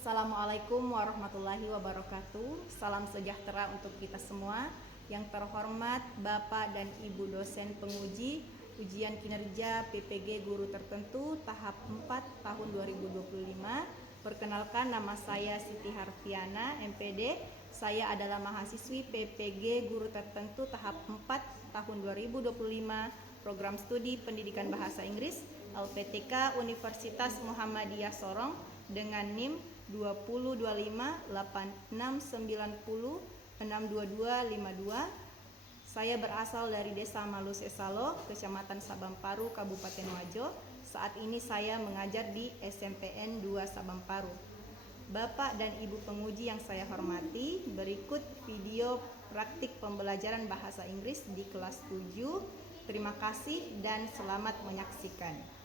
Assalamualaikum warahmatullahi wabarakatuh. Salam sejahtera untuk kita semua. Yang terhormat Bapak dan Ibu dosen penguji ujian kinerja PPG guru tertentu tahap 4 tahun 2025. Perkenalkan, nama saya Siti Harfiana, MPD. Saya adalah mahasiswi PPG guru tertentu tahap 4 tahun 2025, program studi pendidikan bahasa Inggris LPTK Universitas Muhammadiyah Sorong dengan NIM 20258690622252. Saya berasal dari Desa Malu Sesalo, Kecamatan Sabamparu, Kabupaten Wajo. Saat ini saya mengajar di SMPN 2 Sabamparu. Bapak dan Ibu penguji yang saya hormati, berikut video praktik pembelajaran bahasa Inggris di kelas 7. Terima kasih dan selamat menyaksikan.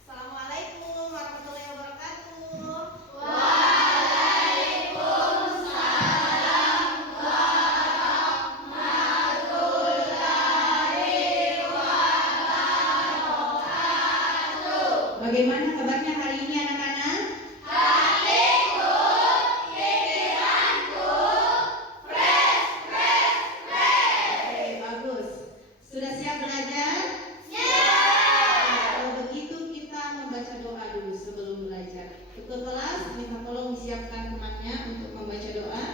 Assalamualaikum warahmatullahi wabarakatuh. Waalaikumsalam warahmatullahi wabarakatuh. Bagaimana kabarnya hari ini anak-anak? Hatiku, pikiranku, fresh. Oke, bagus. Sudah siap belajar? Kalau begitu kita membaca doa dulu sebelum belajar. Untuk kelas, minta tolong disiapkan temannya untuk membaca doa.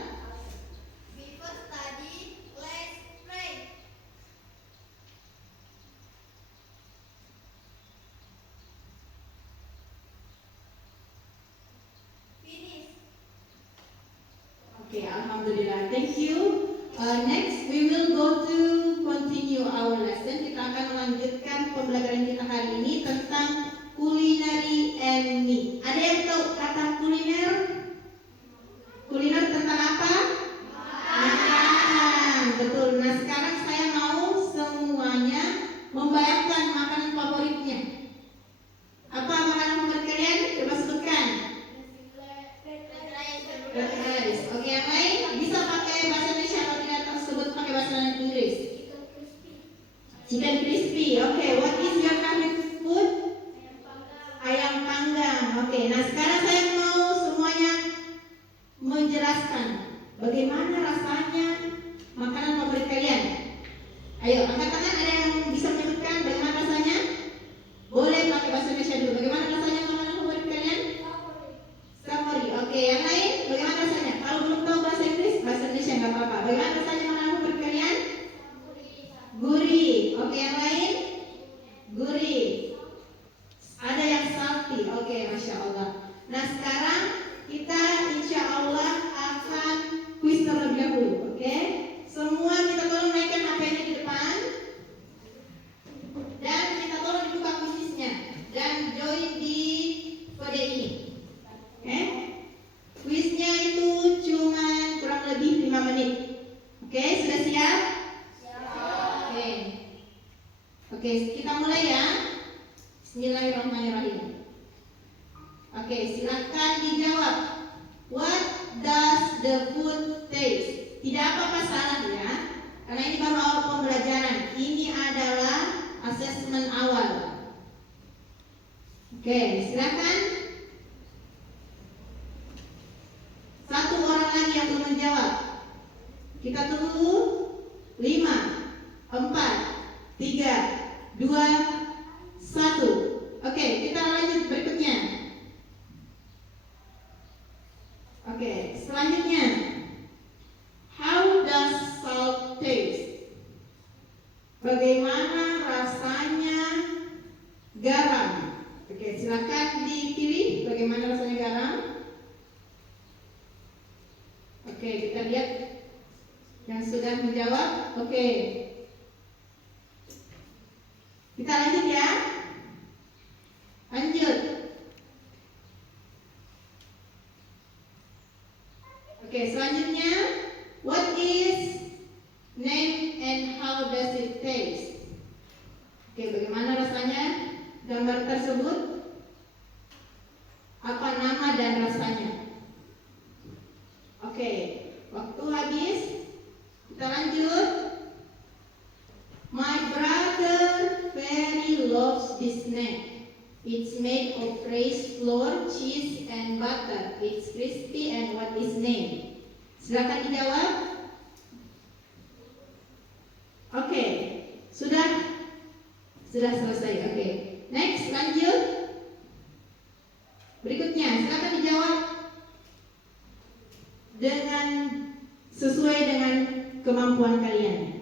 Before study, let's pray. Finish. Oke, alhamdulillah. Thank you. Next, we will go to continue our lesson. Kita akan melanjutkan pembelajaran kita hari ini tentang culinary and meat. Ada yang tahu kata kuliner? Kuliner tentang apa? Makan. Betul. Nah, sekarang saya mau semuanya membayangkan makanan favoritnya. Apa makanan favorit kalian? Coba sebutkan. Red rice. Oke, yang lain bisa pakai bahasa Indonesia atau tidak tersebut pakai bahasa Inggris? Chicken crispy. Oke, what is your favorite food? Ayam panggang. Oke, nah sekarang saya mau semuanya menjelaskan bagaimana rasanya makanan favorit kalian. Ayo, angkat tangan, ada yang bisa menyebutkan bagaimana rasanya? Boleh pakai bahasa Indonesia dulu. Bagaimana rasanya makanan favorit kalian? Savory. Oke, yang lain bagaimana rasanya? Kalau belum tahu bahasa Inggris, bahasa Indonesia nggak apa-apa. Bagaimana rasanya makanan favorit kalian? Gurih. Oke, yang lain? Gurih. Ada yang salty. Oke, masya Allah. Nah, sekarang kita insya Allah akan kuis terlebih dahulu. Oke, semua minta tolong naikkan HP-nya di depan dan minta tolong dibuka kuisnya dan join di kode ini. Oke, kuisnya itu cuma kurang lebih 5 menit. Oke, sudah siap? Oke. Oke, kita mulai ya. Bismillahirrahmanirrahim. Oke, silakan dijawab. What does the food taste? Tidak apa-apa salah ya, karena ini baru awal pembelajaran. Ini adalah asesmen awal. Oke, silakan. Satu orang lagi yang belum menjawab. Kita tunggu. 5, 4, 3, 2, 1. Oke, kita lanjut berikutnya. Oke, selanjutnya. How does salt taste? Bagaimana rasanya garam? Oke, silakan dipilih bagaimana rasanya garam. Oke, kita lihat yang sudah menjawab. Oke, kita lanjut ya. Lanjut. Oke, selanjutnya, what is name and how does it taste? Oke, bagaimana rasanya gambar tersebut? Apa nama dan rasanya? Oke, waktu habis. Kita lanjut. It's made of rice flour, cheese, and butter. It's crispy and what is name? Silakan dijawab. Oke, sudah selesai. Oke, next lanjut. Berikutnya, silakan dijawab dengan sesuai dengan kemampuan kalian.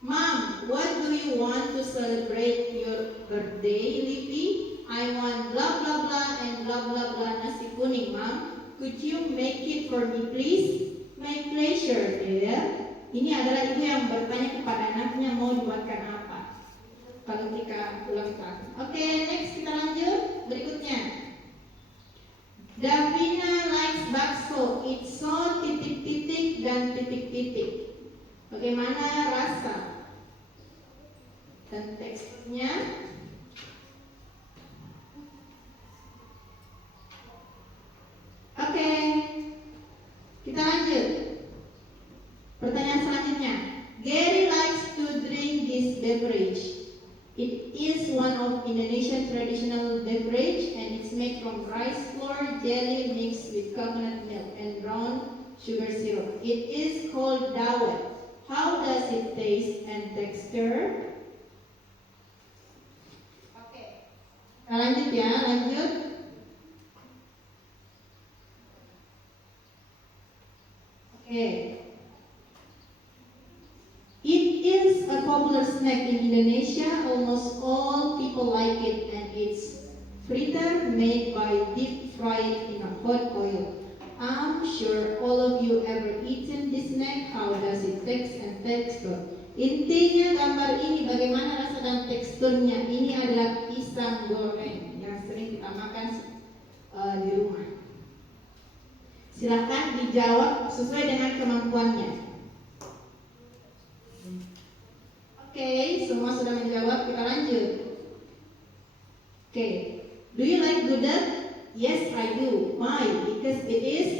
Mom, what do you want to celebrate your birthday, Lipi? I want blah blah blah and blah blah blah nasi kuning, Mom. Could you make it for me, please? My pleasure, dear. Ini adalah ibu yang bertanya kepada anaknya mau dibuatkan apa kalau ketika ulang tahun. Oke, next kita lanjut. Berikutnya. Davina likes bakso. It's so titik-titik dan titik-titik. Bagaimana rasa dan teksturnya? Oke, kita lanjut. Pertanyaan selanjutnya. Gary likes to drink this beverage. It is one of Indonesian traditional beverage and it's made from rice flour, jelly mixed with coconut milk and brown sugar syrup. It is called dawet. How does it taste and texture? Oke. Nah, lanjut ya, lanjut. Oke. It is a popular snack in Indonesia. Almost all people like it and it's fritter made by deep fried in a hot oil. I'm sure all of you ever eaten this snack. How does it taste and texture? Intinya gambar ini bagaimana rasa dan teksturnya. Ini adalah pisang goreng yang sering kita makan di rumah. Silakan dijawab sesuai dengan kemampuannya. Oke, semua sudah menjawab. Kita lanjut. Oke, do you like gudeg? Yes, I do. Why? Because it is.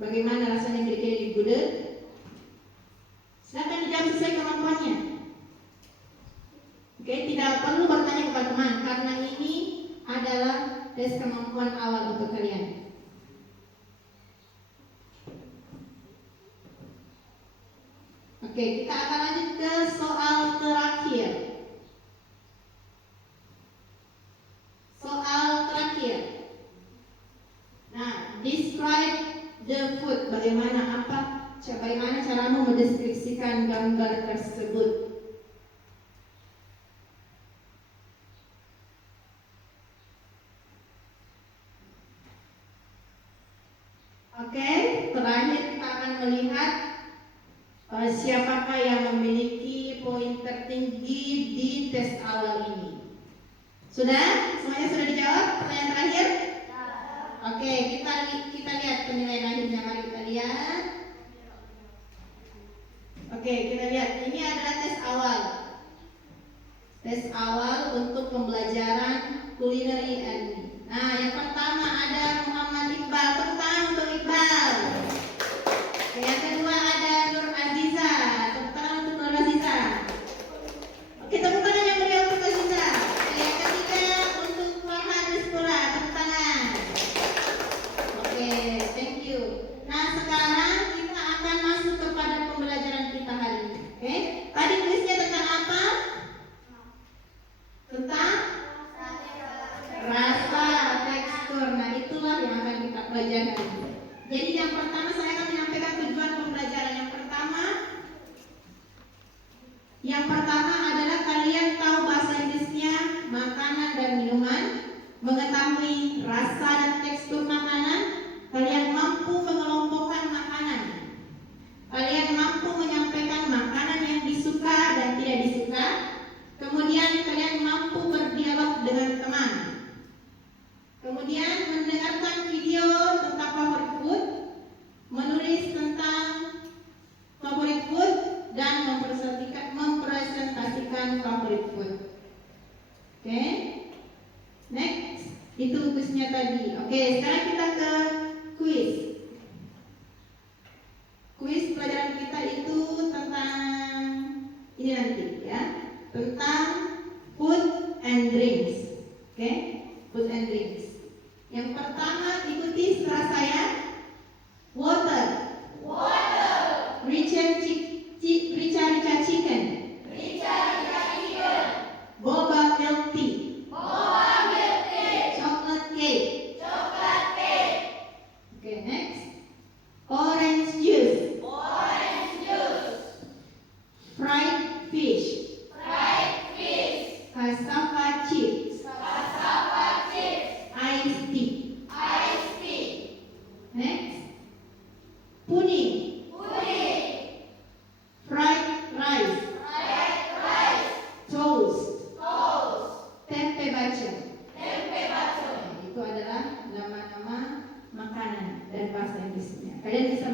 Bagaimana rasanya kira-kira di gudeg? Silakan dijawab sesuai kemampuannya. Oke, tidak perlu bertanya kepada teman karena ini adalah tes kemampuan awal untuk kalian. Oke, kita akan lanjut ke soal terakhir. Soal terakhir. Nah, describe the food. Bagaimana caramu mendeskripsikan gambar tersebut? Oke, terakhir kita akan melihat siapakah yang memiliki poin tertinggi di tes awal ini. Sudah? Semuanya sudah dijawab? Pertanyaan terakhir? Oke, kita lihat penilaian akhirnya. Mari kita lihat. Oke, kita lihat. Ini adalah tes awal. Tes awal untuk pembelajaran culinary and. Nah, yang pertama ada Muhammad Iqbal. Tepuk tangan untuk Iqbal. Yang kedua ada Nur Aziza. Tepuk tangan untuk Nur Aziza. Oke, tepuk tangan yang meriah untuk Aziza. Yang ketiga untuk Farhan Rizqullah. Tepuk tangan. Oke, thank you. Nah, sekarang kita akan masuk kepada pembelajaran kita hari ini. Oke, tadi kuisnya tentang apa? Tentang rasa, tekstur. Nah, itulah yang akan kita pelajari. Jadi yang pertama saya akan menyampaikan tujuan pembelajaran. Yang pertama adalah kalian tahu bahasa Inggrisnya, makanan dan minuman, mengetahui rasa dan tekstur makanan, kalian mampu mengelompokkan makanan, kalian mampu menyampaikan makanan yang disuka dan tidak disuka, kemudian kalian mampu berdialog dengan teman, kemudian mendengarkan video tentang favorit food, menulis tentang favorit food, dan mempresentasikan favorit food. Oke, next itu kuisnya tadi. Oke, sekarang kita ke kuis. Kuis pelajaran kita itu tentang ini nanti ya, tentang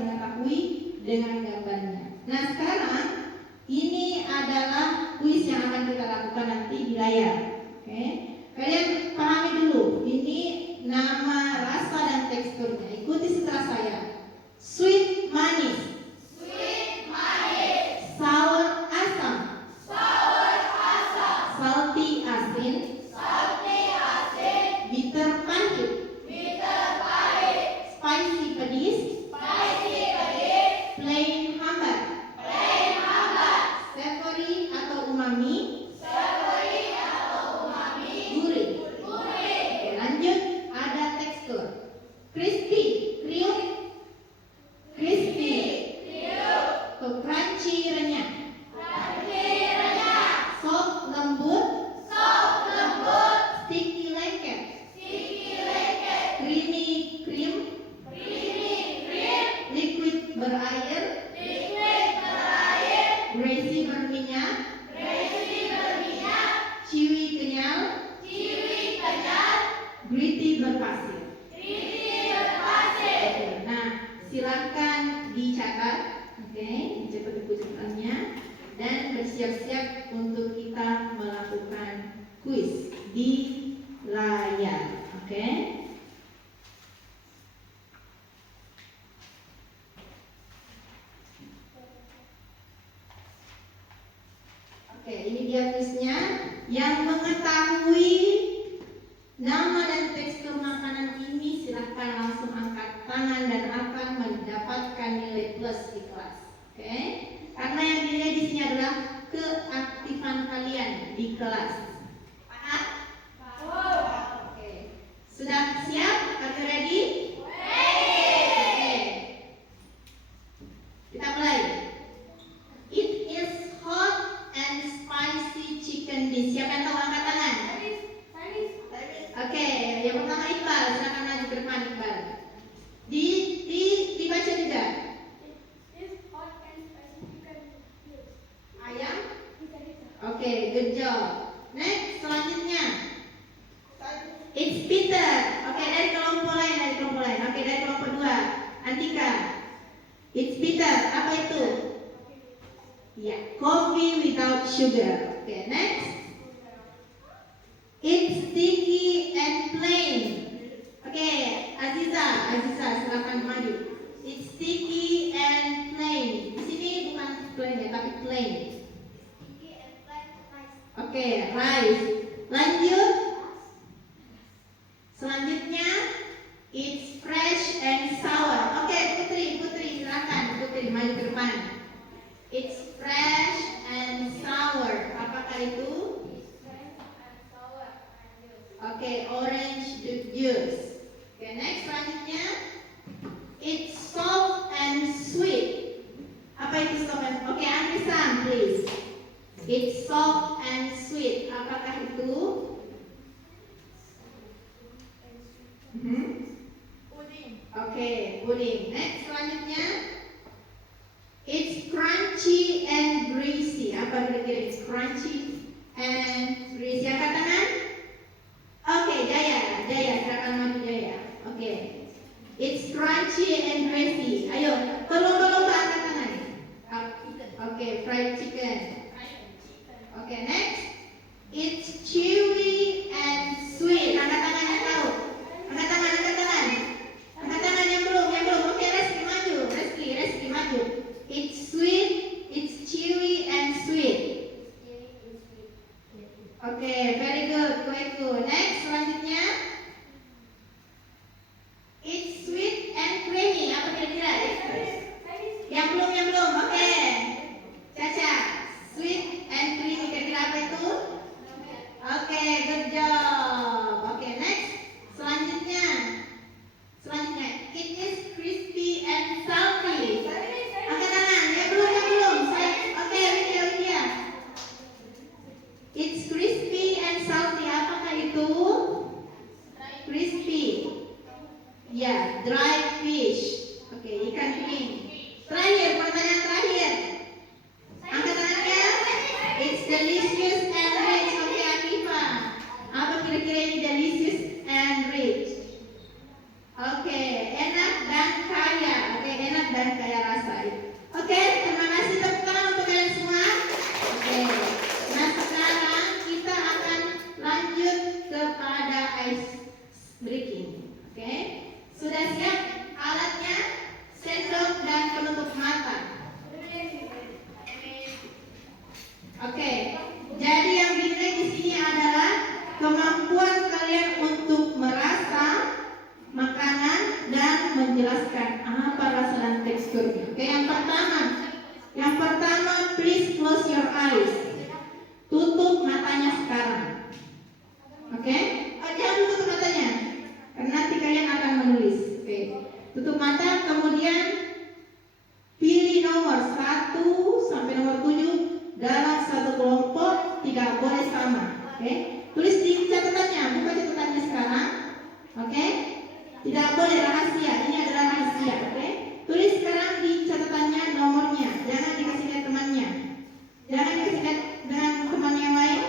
mengetahui dengan gambarnya. Nah sekarang ini adalah kuis yang akan kita lakukan nanti di layar. Oke, kalian pahami dulu. Ini nama, rasa dan teksturnya. Ikuti setelah saya. Sweet manis, sour asam, salty asin, bitter pahit, spicy pedis, plain hambar, savory atau umami, gurih. Oke, lanjut, ada tekstur. Crispy, kriuk, crispy, crunchy, renyah, soft, lembut, sticky, lengket, creamy, krim, liquid, berair, greasy, berminyak, chewy, kenyal, gritty, berpasir. Oke, nah silakan dicatat, oke, dicatat buku-bukunya dan bersiap-siap untuk kita melakukan kuis di layar, oke? Oke, ini dia kuisnya. Yang mengetahui nama dan tekstur makanan ini silahkan langsung angkat tangan dan akan mendapatkan nilai plus di kelas. Oke? Karena yang dilihat di sini adalah keaktifan kalian di kelas. Paham? Oke. Sudah siap? Are you ready? Oke. Kita mulai. It is hot and spicy chicken dish. Siapa yang tahu angkat tangan? Oke, yang pertama Iqbal, silakan maju ke depan Iqbal. Dibaca juga. Ayam? Oke, good job. Next, selanjutnya. It's Peter. Oke, dari kelompok lain. Oke, dari kelompok 2. Antika. It's Peter. Apa itu? Ya, coffee without sugar. Oke, next. It's sticky and plain. Oke, Aziza, silakan maju. It's sticky and plain. Di sini bukan plain ya, tapi plain. Oke, rice. Lanjut. Selanjutnya, it's fresh and sour. Oke, Putri, silakan. Putri, maju ke depan. It's fresh and sour. Apakah itu? Oke, orange juice. Oke, next selanjutnya. It's soft and sweet. Apa itu soft and? Oke, Andrisan, please. It's soft and sweet. Apakah itu? Oke, puding. Next selanjutnya. It's crunchy and greasy. Apa kira-kira? It's crunchy and greasy. Angkat tangan. Oke, Jaya, silakan maju Jaya. Oke. It's crunchy and greasy. Ayo, tolong angkat tangan. Oke, fried chicken. Oke, next. It's chewy and sweet. Angkat tangan yang tahu. Angkat tangan. Angkat tangan yang belum. Oke, Reski maju. It's sweet, it's chewy and sweet. kaya rasa. Oke, terima kasih tepuk tangan untuk kalian semua. Oke, nah sekarang kita akan lanjut kepada ice breaking. Oke, sudah siap alatnya, sendok dan penutup mata. Oke, jadi yang dinilai di sini adalah kemampuan kalian untuk merasa makanan dan menjelaskan apa rasa dan teksturnya. Oke, yang pertama, please close your eyes. Tutup matanya sekarang. Oke, jangan tutup matanya, karena nanti kalian akan menulis. Oke, tutup mata, kemudian pilih nomor 1 sampai nomor 7 dalam satu kelompok, tidak boleh sama. Oke, tulis di catatannya, buka catatannya sekarang. Oke, tidak boleh rahasia, ini adalah rahasia. Oke, tulis sekarang di catatannya nomornya, jangan dikasih lihat temannya, jangan dikasih lihat dengan teman yang lain.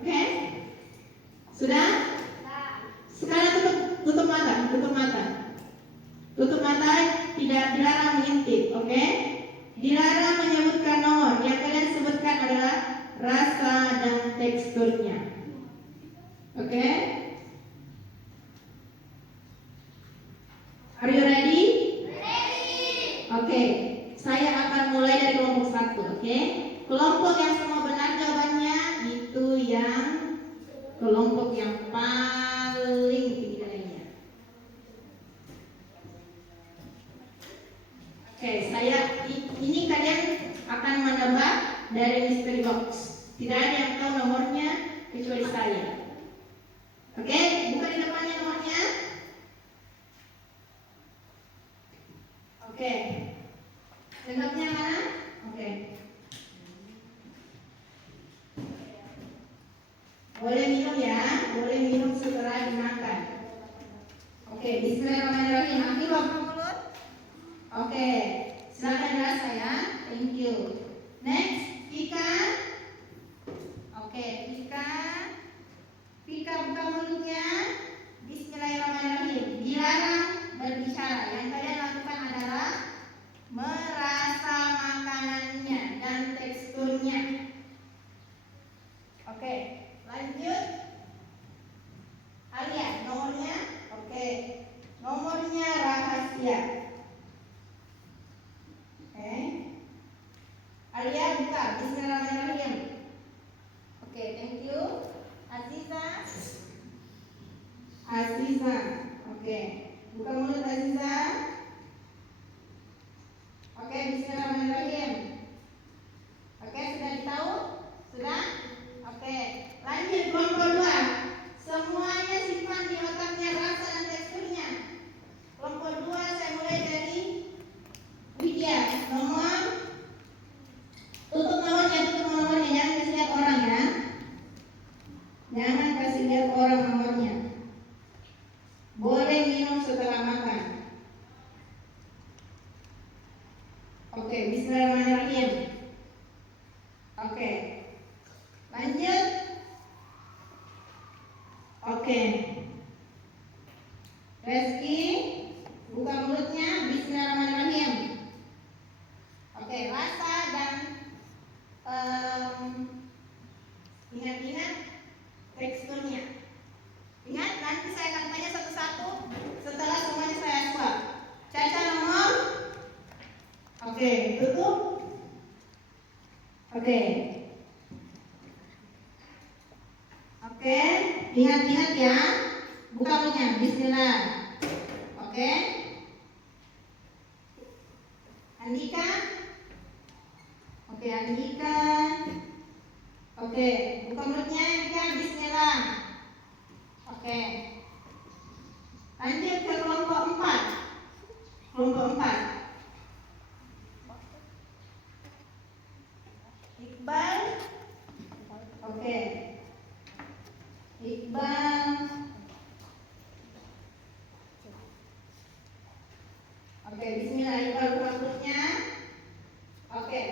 Oke, sudah? Sekarang tutup mata, tidak dilarang mengintip. Oke, dilarang menyebutkan nomor, yang kalian sebutkan adalah rasa dan teksturnya. Oke, are you ready? Oke, saya akan mulai dari kelompok 1. Oke, kelompok yang semua benar jawabannya itu yang kelompok yang paling tinggi nilainya. Oke, ini kalian akan menebak dari mystery box. Tidak ada yang tahu nomornya kecuali saya. Oke, buka di depannya nomornya. Oke, sendoknya mana? Oke, boleh minum ya, boleh minum setelah dimakan. Oke, bismillahirrahmanirrahim. Ambil waktu mulut. Oke, silakan dirasa ya. Thank you. Next, Vika. Oke, Vika buka mulutnya. Bismillahirrahmanirrahim. Dilarang berbicara. Yang kalian lakukan adalah merasa makanannya dan teksturnya. Oke, lanjut. Alia, nomornya. Oke, nomornya rahasia. Oke, Alia buka. Bismillahirrahmanirrahim. Oke, thank you. Aziza. Oke, buka mulut Aziza. Oke, bismillahirrahmanirrahim. Oke, sudah ditahu? Sudah? Oke, lanjut kelompok 2. Semuanya simpan di otaknya rasa dan teksturnya. Kelompok 2 saya mulai dari Widya. Tutup nomornya, jangan kasih lihat orang ya. Jangan kasih lihat orang nomornya. Boleh minum setelah makan. Oke, bismillahirrahmanirrahim. Oke, lanjut. Oke, Reski, buka mulutnya. Bismillahirrahmanirrahim. Oke, rasa dan ingat-ingat teksturnya. Ingat, nanti saya akan tanya satu-satu setelah semuanya saya suap. Caca nomor. Oke, tutup. Oke, ingat-ingat ya. Buka mulutnya. Bismillah. Oke, Andika. Oke, Andika. Oke, buka mulutnya. Andika. Bismillah. Oke, lanjut ke kelompok 4. Iqbal. Oke, Iqbal. Oke, bismillah. Iqbal buka mulutnya. Oke,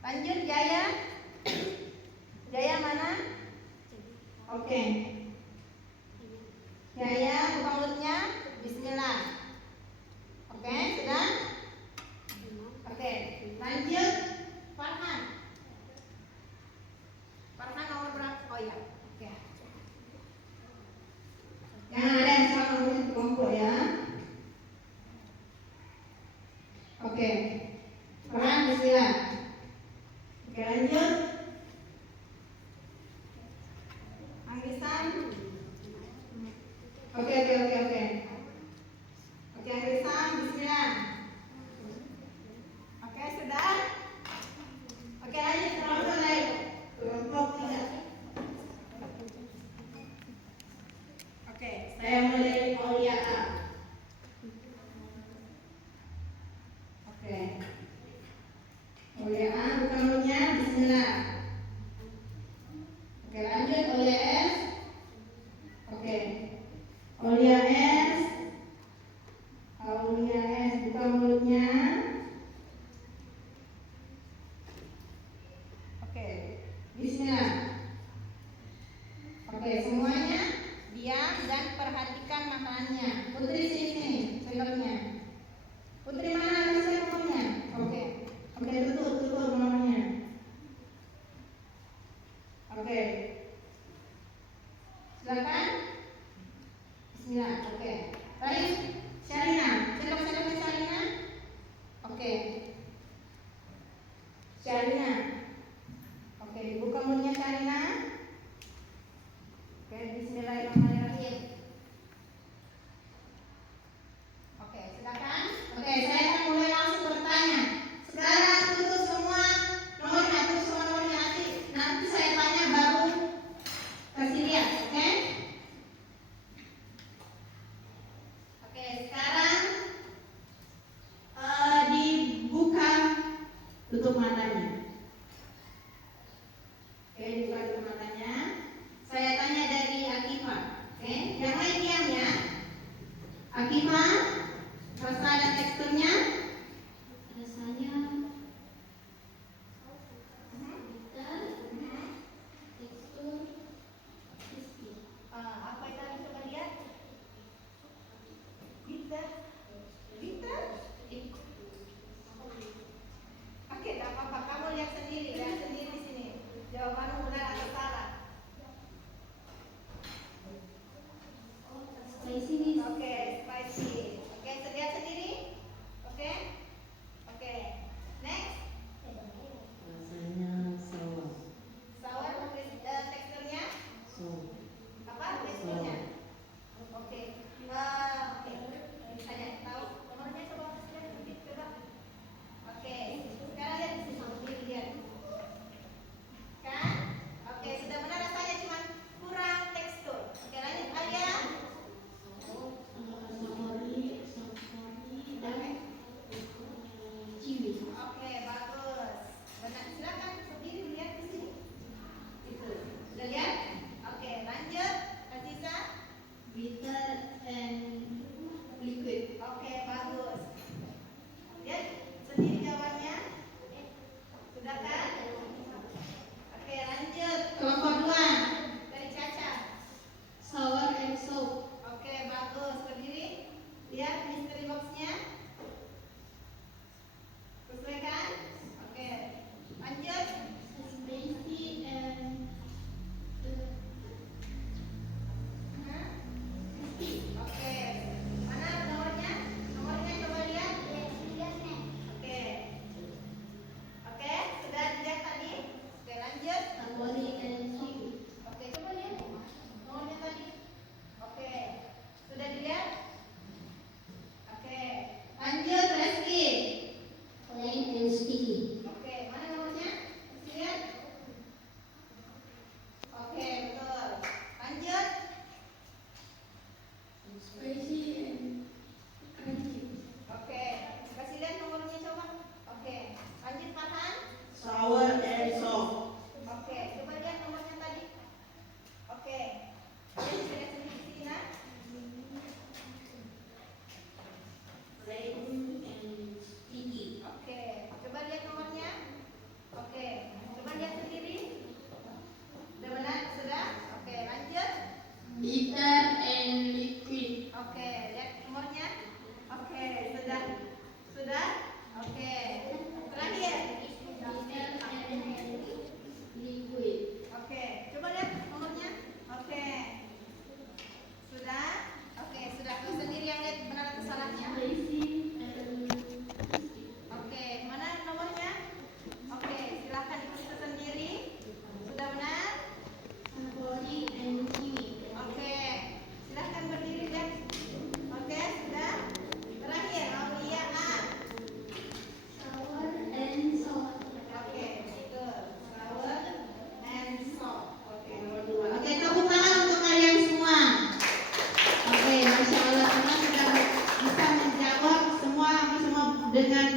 lanjut Jaya. Jaya mana? Oke, Jaya buka mulutnya. Bismillah. Oke, sudah? Oke. Peran bismillah. Oke, lanjut. Anggisan. Oke. Oke, Anggisan, bismillah. Oke, sudah. Oke, lanjut mulai. Kelompok 3. Oke, saya mulai dari Aulia A. Oke. Aulia A, buka mulutnya, bismillah.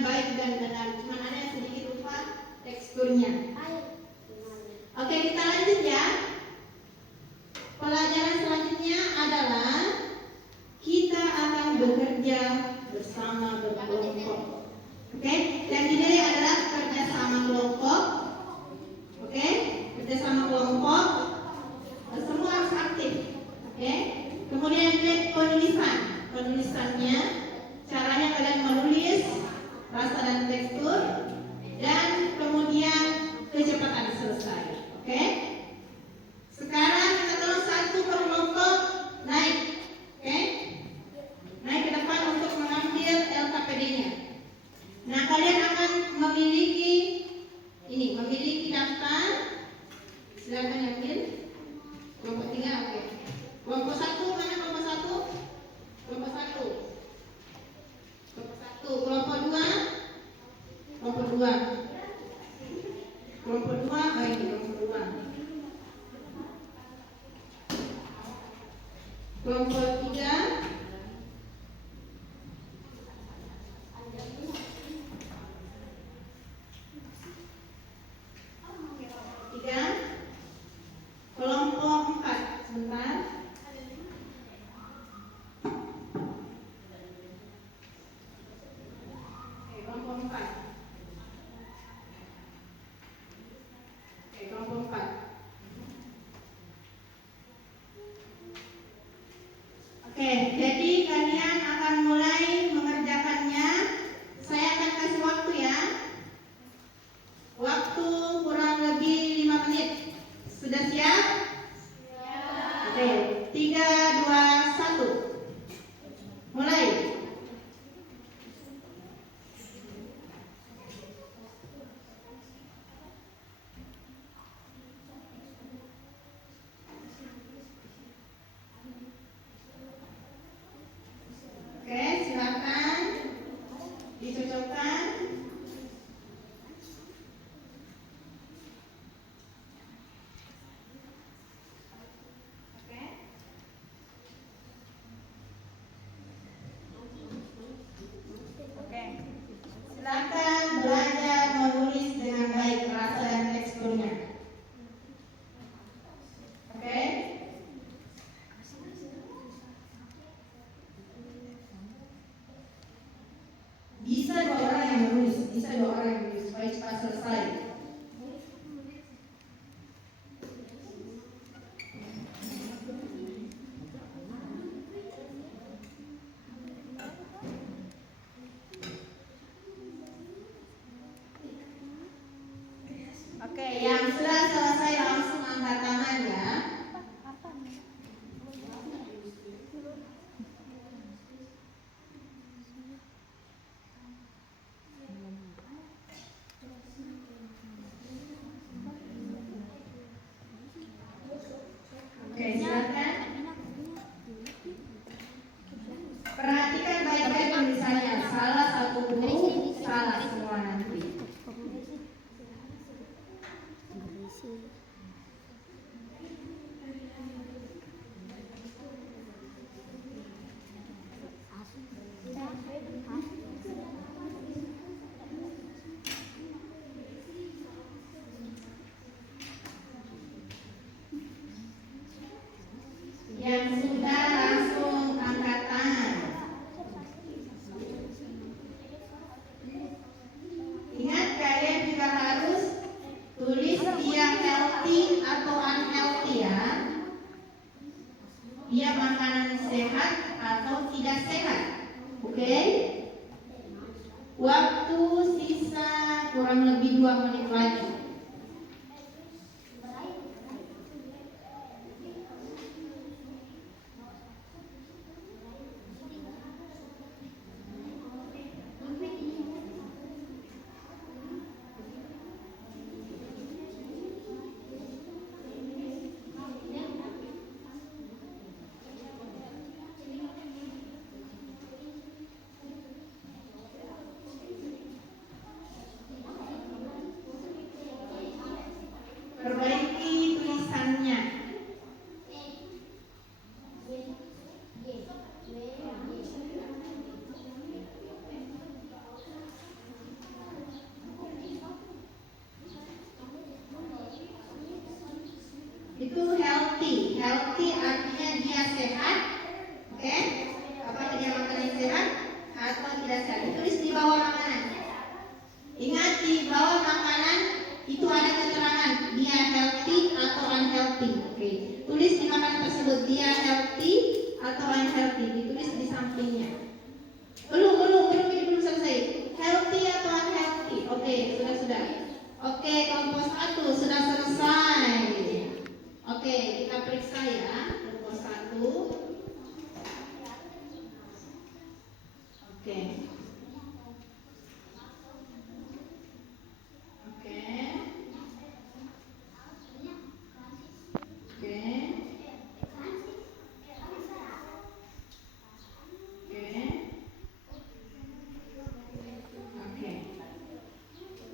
baik dan benar. Cuma ada yang sedikit lupa teksturnya. Oke, kita lanjut ya. Pelajaran selanjutnya adalah kita akan bekerja bersama berkelompok. Oke, yang dipilih adalah kerjasama kelompok. Oke, kerjasama kelompok. Semua harus aktif. Oke, kemudian lihat penulisan. Penulisannya, caranya kalian menulis rasa dan tekstur, dan kemudian kecepatan selesai. Oke. Sekarang kita tolong satu per kelompok naik. Oke. Naik ke depan untuk mengambil LKPD-nya. Nah, kalian akan memiliki daftar. Silakan ambil. Kelompok 3, oke. Kelompok 1, mana kelompok 1? Kelompok 1. Kelompok 1. Kelompok 2. Kelompok 2. Kelompok 2, baik, kelompok 2. Kelompok 3. Kelompok 4. Sebentar. Kelompok 4. Kelompok 4. Oke, jadi kalian akan mulai mengerjakannya. Saya akan kasih waktu ya. Waktu kurang lebih 5 menit. Sudah siap? Oke, 3, 2, 1. Mulai. Oke, silakan dicocokkan. Oke. Oke. Silakan belajar menulis dengan baik rasa dan teksturnya. Oke. Bisa 2 orang yang menulis, supaya cepat selesai. Oke, Yang sudah selesai langsung angkat tangan ya. Oke, silakan. Perhatikan baik-baik tulisannya. Salah satu huruf, salah semua nanti. Yang sudah langsung angkat tangan. Ingat, kalian juga harus tulis dia healthy atau unhealthy ya. Dia makanan sehat atau tidak sehat. Oke? Waktu sisa kurang lebih 2 menit lagi. dia healthy atau unhealthy? Ditulis di sampingnya. Belum selesai. Healthy atau unhealthy? Oke, sudah. Oke, kelompok 1 sudah selesai. Oke, kita periksa ya kelompok 1. Oke.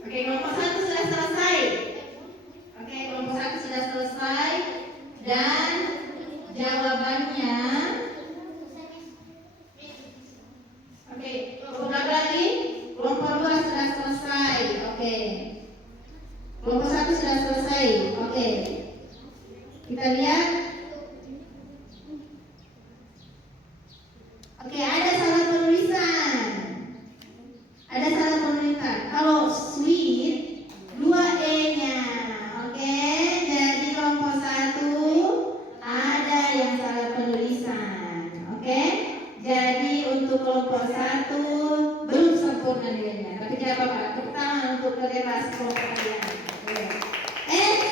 Oke, kelompok 1 sudah selesai. Oke, kelompok 1 sudah selesai dan jawabannya. Oke, ulang lagi. Kelompok 2 sudah selesai. Oke. Kelompok 1 sudah selesai. Oke. Kita lihat. Oke, ada salah penulisan. Kalau sweet 2E-nya. Oke, jadi kelompok 1 ada yang salah penulisan. Oke. Jadi untuk kelompok 1 belum sempurna nilainya. Tapi tidak apa-apa. Tepuk tangan untuk kerja keras kelompok kalian. Oke.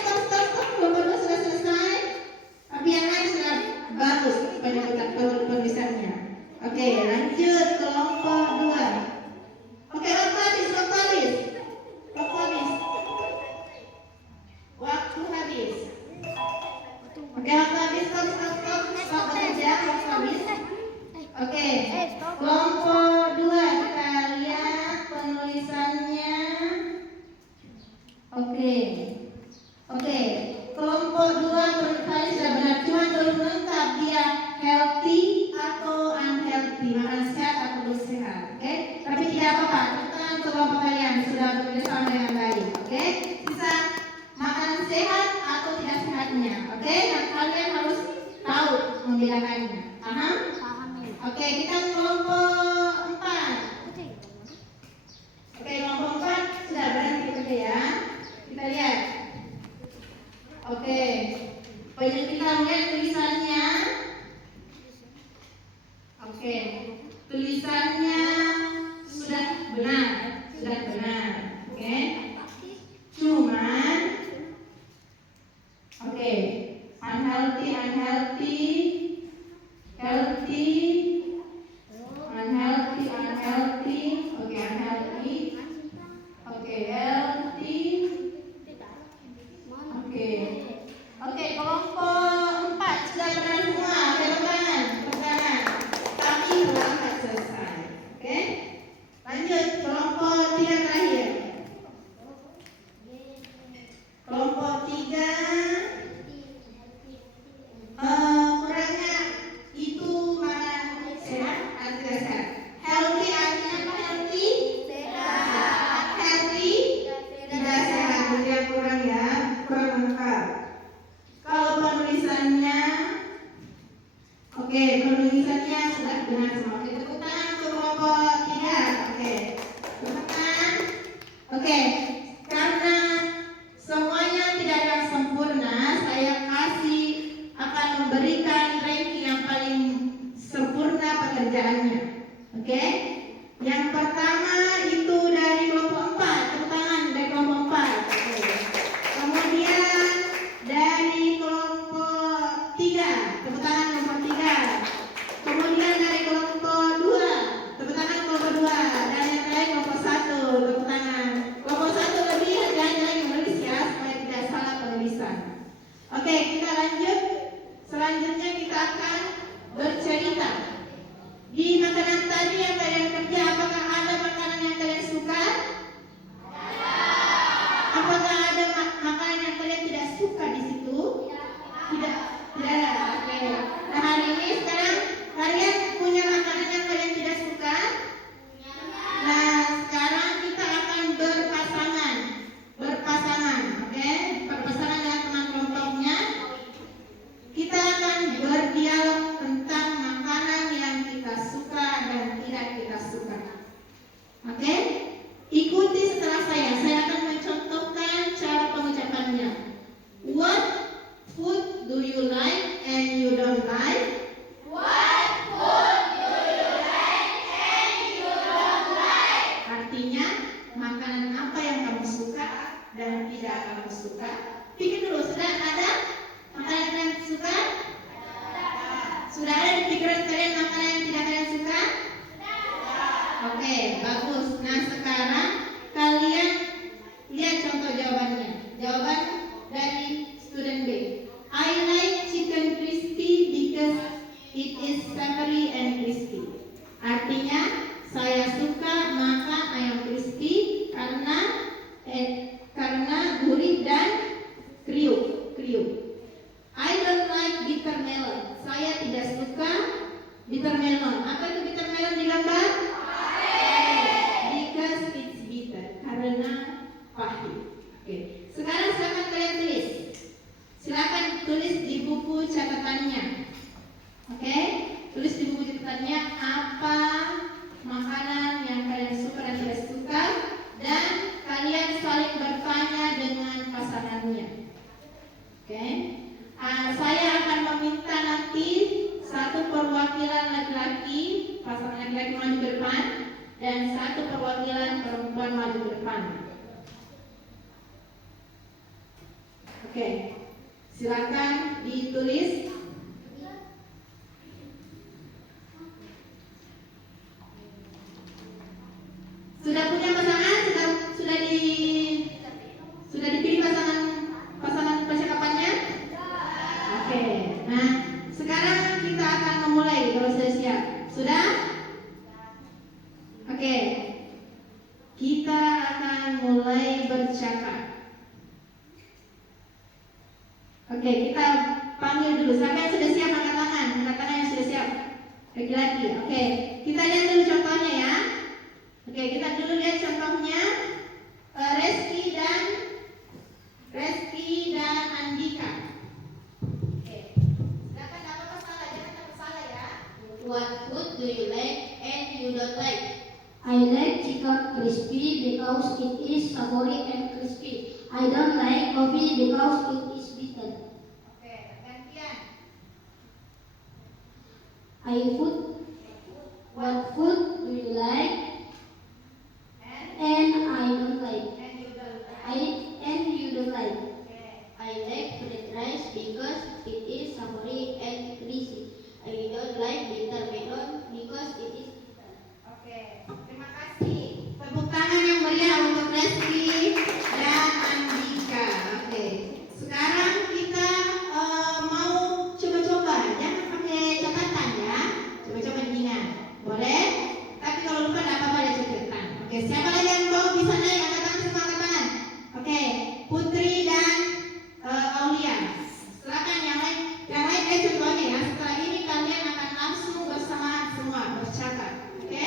Stop. Kelompok 2 sudah selesai. Tapi yang lain sudah bagus penulisannya. Oke, lanjut kelompok 2. Oke, waktu habis. Oke, waktu habis. Stop bekerja, waktu habis. Oke, kelompok 2 kita lihat penulisannya. Oke, kelompok 2 penulisannya sudah benar. Cuma belum lengkap dia healthy atau unhealthy, makan sehat atau belum sehat. Oke, tapi tidak apa-apa. Tekan kelompok kalian sudah bekerjasama dengan baik. Oke, sisa makanan sehat atau tidak sehatnya. Oke, dan kalian harus tahu membedakannya. Paham? Oke, kita kelompok 4. Oke, kelompok 4 sudah berhenti bekerja ya. Kita lihat. Oke, kita lihat tulisannya. Oke, tulisannya sudah benar. Oke, cuman unhealthy, healthy, unhealthy. Oke, unhealthy. Oke, healthy. Oke, kelompok 4 sudah benar semua. Tepuk tangan. Tapi belum selesai. Oke, lanjut kelompok 3 terakhir. Kelompok 3 kurangnya itu makanan sehat atau tidak sehat. Healthy artinya apa? Healthy sehat. Healthy tidak sehat. Jadi yang kurang ya, kurang lengkap. Kalau penulisannya, penulisannya sudah benar semua. Oke, tepuk tangan untuk kelompok 3. Oke, tepuk tangan. Oke, karena semuanya tidak ada yang sempurna, saya akan memberikan ranking yang paling sempurna pekerjaannya. Oke, yang pertama itu dari kelompok 4. Tepuk tangan dari kelompok 4. Oke. Kemudian dari kelompok 3. Tepuk tangan kelompok 3. Kemudian dari kelompok 2. Tepuk tangan kelompok 2. Dan yang terakhir kelompok 1. Tepuk tangan. Kelompok 1 lebih hati-hati menulis ya, supaya tidak salah penulisan. Oke, kita lanjut. Selanjutnya kita akan bercerita. Di makanan tadi yang kalian kerja, apakah ada makanan yang kalian suka? Apakah ada makanan yang kalian tidak suka di situ? Tidak ada. Oke. Nah, hari ini sekarang kalian punya makanan yang kalian tidak suka? Nah, sekarang kita akan berpasangan. Oke? Berpasangan dengan teman kelompoknya. makanan apa yang kamu suka dan tidak kamu suka. Pikir dulu, sudah ada makanan yang kalian suka? Sudah ada di pikiran kalian makanan yang tidak kalian suka? Oke, bagus. Nah, sekarang kalian lihat contoh jawabannya. Jawaban dari student B. I like chicken crispy because it is savory and crispy. Artinya, saya suka makan ayam crispy karena gurih dan kriuk. I don't like bitter melon. Saya tidak suka bitter melon. Apa itu bitter melon di gambar? Because it's bitter. Karena pahit. Oke. Sekarang silakan kalian tulis. Silakan tulis di buku catatannya. Oke? Tulis di buku catatannya apa makanan yang kalian suka dan tidak suka, dan kalian saling bertanya dengan pasangannya. Oke? Saya akan meminta nanti satu perwakilan laki-laki, pasangan laki-laki maju ke depan, dan satu perwakilan perempuan maju ke depan. Oke, silakan ditulis. Sudah punya pasangan? Sudah dipilih pasangan percakapannya? Oke. Nah, sekarang kita akan memulai kalau sudah siap. Sudah? Oke. Kita akan mulai bercakap. Oke, kita panggil dulu. Siapa yang sudah siap angkat tangan? Angkat tangan yang sudah siap. Laki-laki. Oke, kita lihat dulu contohnya ya. Oke, kita dulu lihat contohnya. Reski dan Andika. Oke, silakan apa salah, jangan salah ya. What food do you like and you don't like? I like chicken crispy because it is savory and crispy. I don't like coffee because it is bitter. Oke, gantian. What food do you like and I don't like? And you don't like. And you don't like. Oke. I like fried rice because it is savory and crispy. I don't like bitter melon because it is bitter. Oke, terima kasih. Tepuk tangan yang meriah untuk Reski dan Andika. Oke, sekarang kita mau coba-coba. Jangan pakai catatan ya. Coba-coba diingat. Boleh? Tapi kalau lupa tidak apa-apa ada catatan. Oke, siapa lagi yang mau bisa naik? Angkat tangan semua, angkat tangan. Oke, Putri dan Aulia. Silakan yang lain contohnya ya. Setelah ini kalian akan langsung bersama semua bercakap. Oke?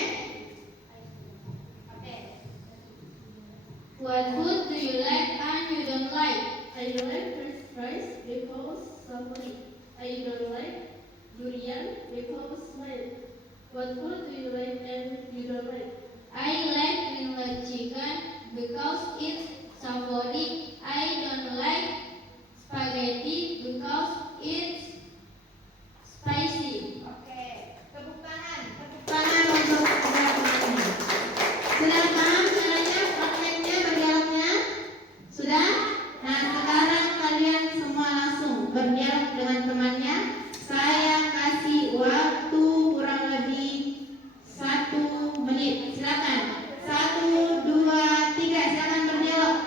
What food do you like and you don't like? I don't like french fries because savory. I don't like durian because mild. What food do you like and you don't like? I like grilled chicken because it's savory. I don't like spaghetti because it's spicy. Oke, tepuk tangan untuk kedua temannya. Sudah paham caranya, prakteknya, berdialognya? Sudah? Nah, sekarang kalian semua langsung berdialog dengan temannya. Saya kasih waktu kurang lebih 1 menit. Silakan. 1, 2, 3. Silakan berdialog.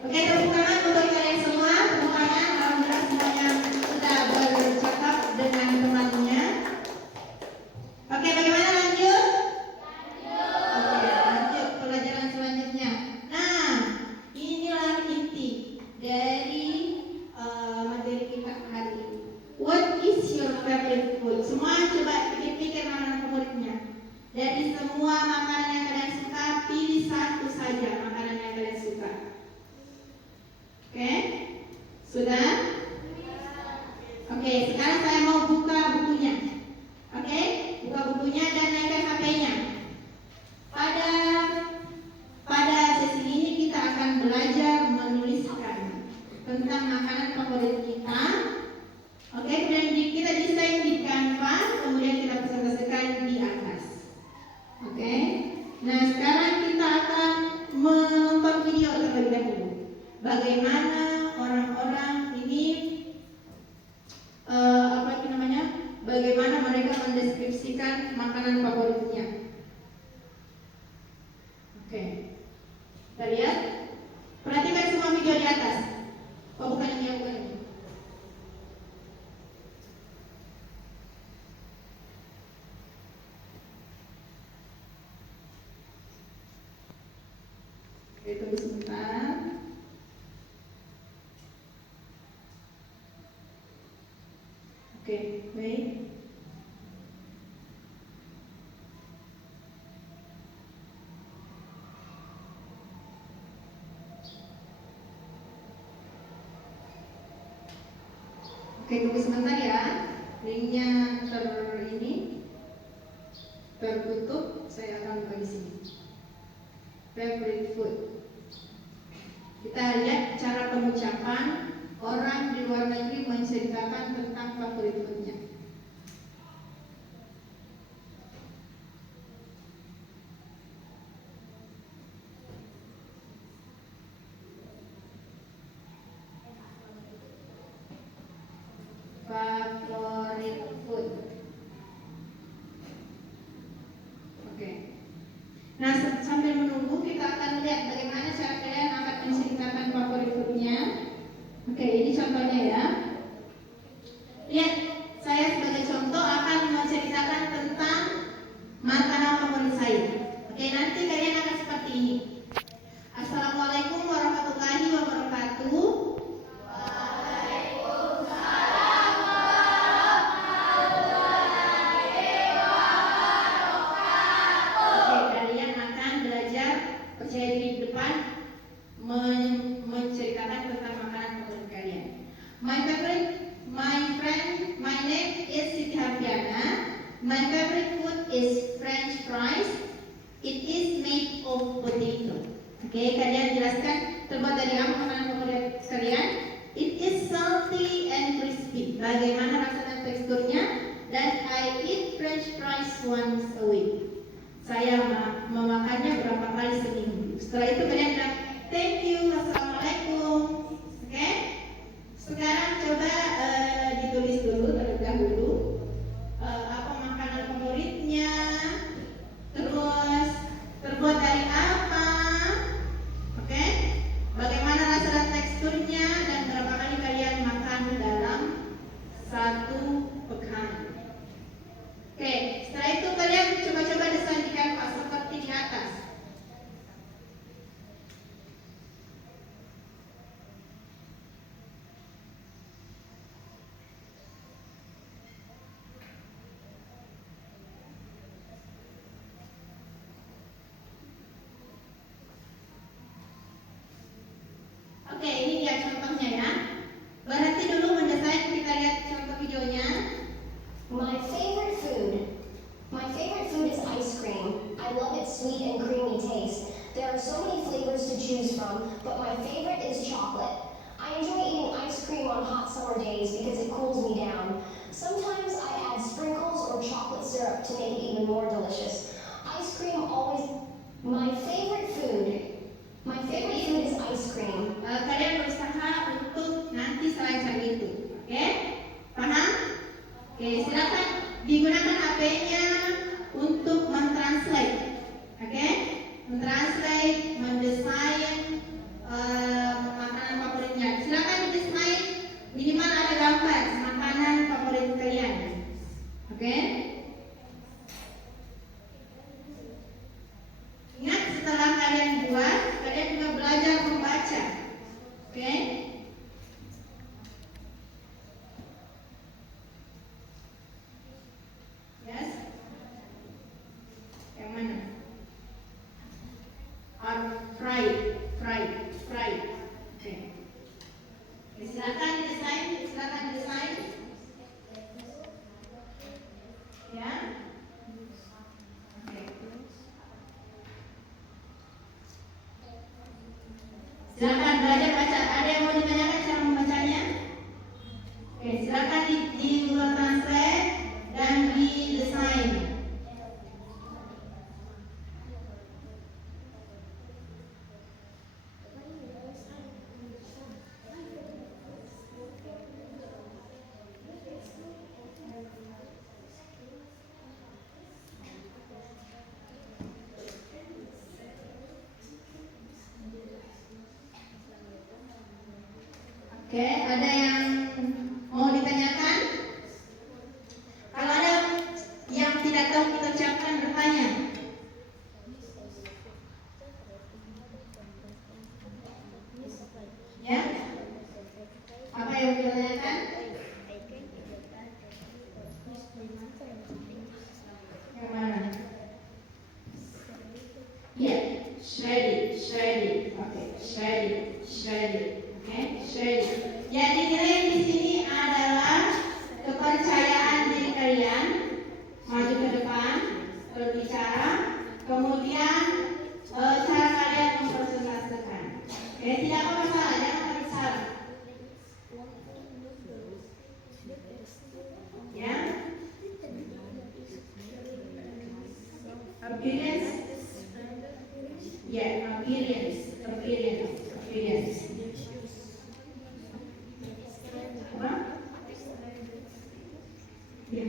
Oke, tepuk tangan untuk kalian semua. Tepuk tangan. Alhamdulillah semuanya sudah bercakap dengan temannya. Oke, bagaimana lanjut? Oke, lanjut pelajaran selanjutnya. Nah, inilah inti dari materi kita hari ini. What is your favorite food? Semua coba pikir-pikir makanan favoritnya. Dari semua makanan yang kalian suka, pilih satu saja makanan yang kalian suka. Oke? Sudah? Oke, sekarang saya mau buka bukunya. Oke? Buka bukunya dan naikkan HP-nya. Pada sesi ini kita akan belajar menuliskan tentang makanan favorit kita. Oke, kemudian kita desain di Canva, kemudian kita presentasikan di atas. Oke. Nah, sekarang kita akan menonton video terlebih dahulu. Bagaimana orang-orang ini bagaimana mereka mendeskripsikan makanan favoritnya. Oke. Kita lihat. Perhatikan semua video di atas. Oh, bukan ini, bukan ini. Oke, tunggu sebentar. Oke, baik. Oke, tunggu sebentar ya. Linknya tertutup. Saya akan buka di sini. Favorite food. Kita lihat cara pengucapan orang di luar negeri menceritakan tentang favorit foodnya. Favorite food. Oke. Nah, sambil menunggu kita akan lihat bagaimana cara kalian akan menceritakan favorit foodnya. Oke, ini contohnya ya. Lihat, saya sebagai contoh akan menceritakan tentang makanan favorit saya. Oke, nanti kalian akan seperti ini. Assalamualaikum warahmatullahi wabarakatuh. Percaya diri di depan menceritakan tentang makanan favorit kalian. My name is Siti Harfiana. My favorite food is French fries. It is made of potato. Oke, kalian jelaskan terbuat dari apa makanan favorit kalian? It is salty and crispy. Bagaimana rasa dan teksturnya? Dan I eat French fries once a week. Saya memakannya berapa kali seminggu. Setelah itu kalian bilang thank you, assalamualaikum. Oke? Sekarang coba ditulis dulu terlebih dahulu apa makanan favoritnya, terus terbuat dari apa, oke? Bagaimana rasa dan teksturnya dan berapa kali kalian makan dalam satu pekan. Oke, setelah itu kalian coba-coba desain di Canva seperti di atas. Oke, ada yang mau ditanyakan? Kalau ada yang tidak tahu kita ucapkan, bertanya. Ya? Apa yang mau ditanyakan? Yang mana? Ya, shredded. Oke, shredded. Oke, shredded. Yang dinilai di sini adalah kepercayaan diri kalian, maju ke depan, berbicara, kemudian cara kalian mempresentasikan. Oke, tidak apa masalah, jangan pakai salah. Ya, appearance. Ya, appearance. Apa? Ya.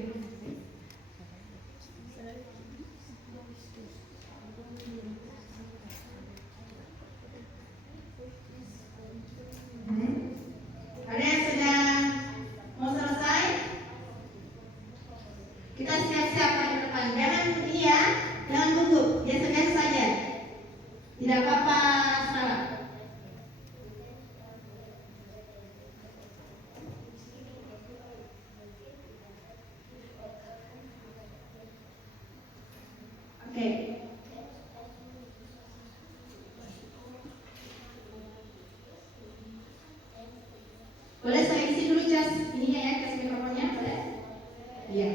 Ada yang sudah mau selesai? Kita siap-siap di depan. Jangan gugup. Biasa-biasa saja. Tidak apa-apa salah. Oke. Boleh saya isi dulu cas ininya ya, cas mikrofonnya, boleh? Iya.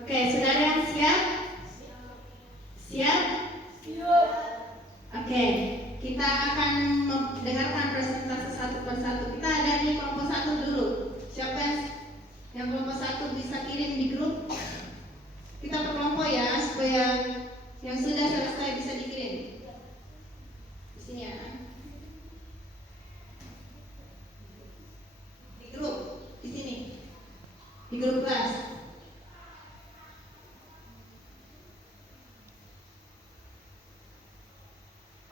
Oke, sudah ada yang siap? Siap? Oke, kita akan mendengarkan presentasi satu persatu. Kita ada di kelompok 1 dulu. Siapa yang kelompok 1 bisa kirim di grup? Kita per kelompok ya, supaya yang sudah selesai bisa dikirim. Di sini ya. Di grup, di sini. Di grup kelas.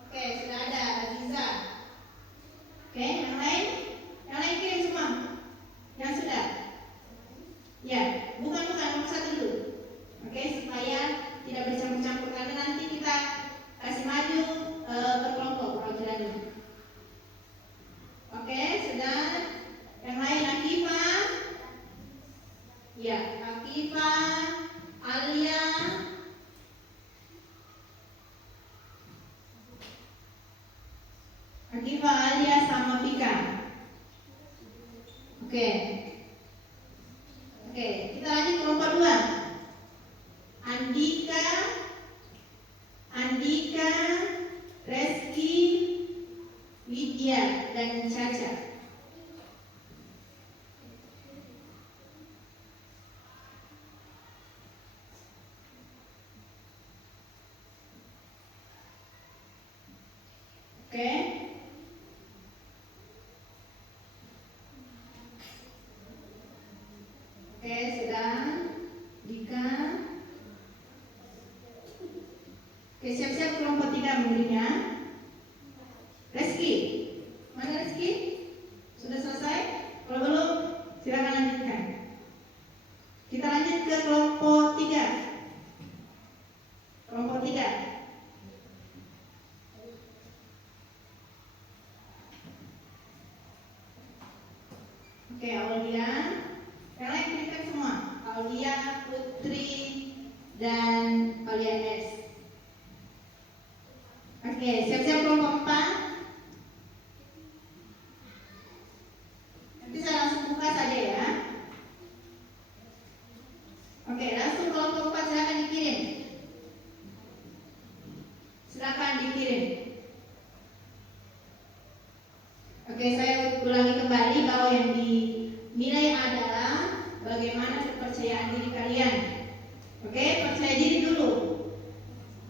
Oke, sudah ada Aziza. Oke, yang lain? Yang lain kirim semua. Yang sudah? Ya, bukan nomor 1 dulu. Oke, supaya tidak bercampur-campur karena nanti kita kasih maju berkelompok perwakilannya. Oke, sudah. Yang lain Akifa. Ya, Akifa, Alia. Akifa, Alia sama Vika. Oke. Oke, kita lanjut kelompok 2. Andika, Reski, Widya, dan Caca. Oke. Oke, sudah. Dika. Oke, siap-siap kelompok 3 memberinya. Reski. Mana Reski? Sudah selesai? Kalau belum, silakan lanjutkan. Kita lanjut ke kelompok 3. Kelompok 3. Oke, Aulia. Yang lain kirimkan semua. Aulia, Putri, dan Aulia S. Oke, siap-siap kelompok 4. Nanti saya langsung buka saja ya. Oke, langsung kelompok 4 silakan dikirim. Silakan dikirim. dikirim? Oke, saya ulangi kembali bahwa yang dinilai adalah bagaimana kepercayaan diri kalian. Oke, percaya diri dulu.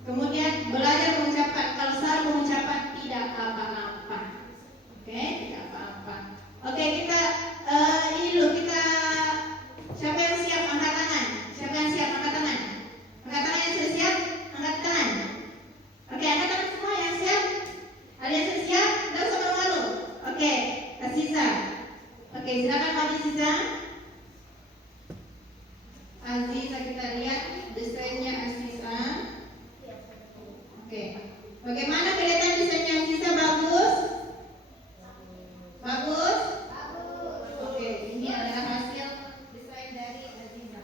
Kemudian belajar mengucapkan, kalau salah mengucapkan tidak apa-apa. Oke, tidak apa-apa. Oke, kita ini dulu kita siapa yang siap angkat tangan? Siapa yang siap angkat tangan? Angkat tangan yang sudah siap, angkat tangan. Oke, angkat tangan semua yang siap. Ada yang sudah siap? Tidak usah malu-malu. Oke, Aziza. Oke, silakan Pak Aziza. Aziza, kita lihat desainnya Aziza. Oke, bagaimana kelihatan desainnya Aziza? Bagus? Bagus? Oke, ini adalah hasil desain dari Aziza.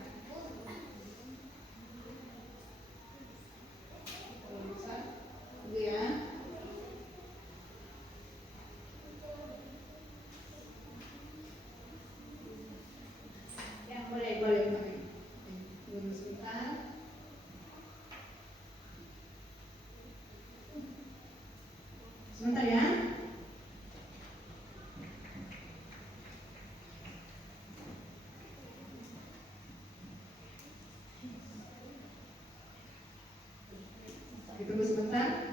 Tunggu ya. Ya, boleh. Tunggu sebentar. Sebentar ya. Tunggu sebentar.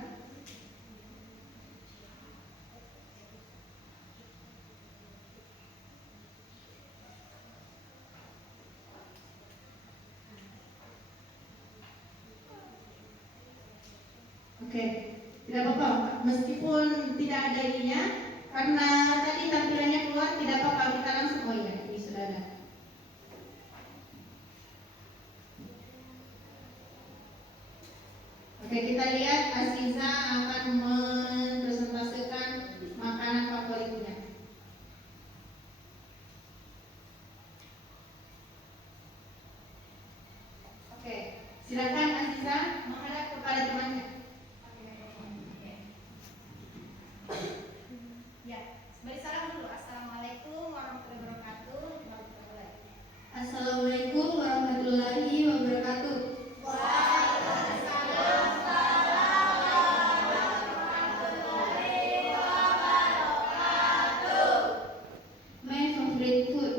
Oke, tidak apa-apa. Meskipun tidak ada ininya, karena tadi tampilannya keluar, tidak apa-apa. Kita langsung ini sudah ada. Oke, kita lihat Aziza akan mempresentasikan makanan favoritnya. Oke, silakan Aziza menghadap kepada temannya. Ya, beri salam dulu. Assalamualaikum warahmatullahi wabarakatuh. Assalamualaikum warahmatullahi wabarakatuh. My favorite food.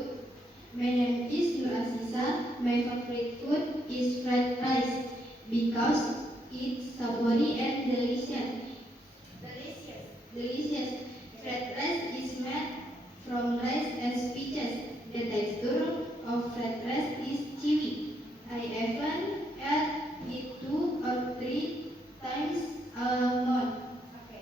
My name is Nur Aziza. My favorite food is fried rice because it's savory and delicious. Delicious. Fried rice is made from rice and spices. The texture of fried rice is chewy. I even add it 2 or 3 times a month. Oke,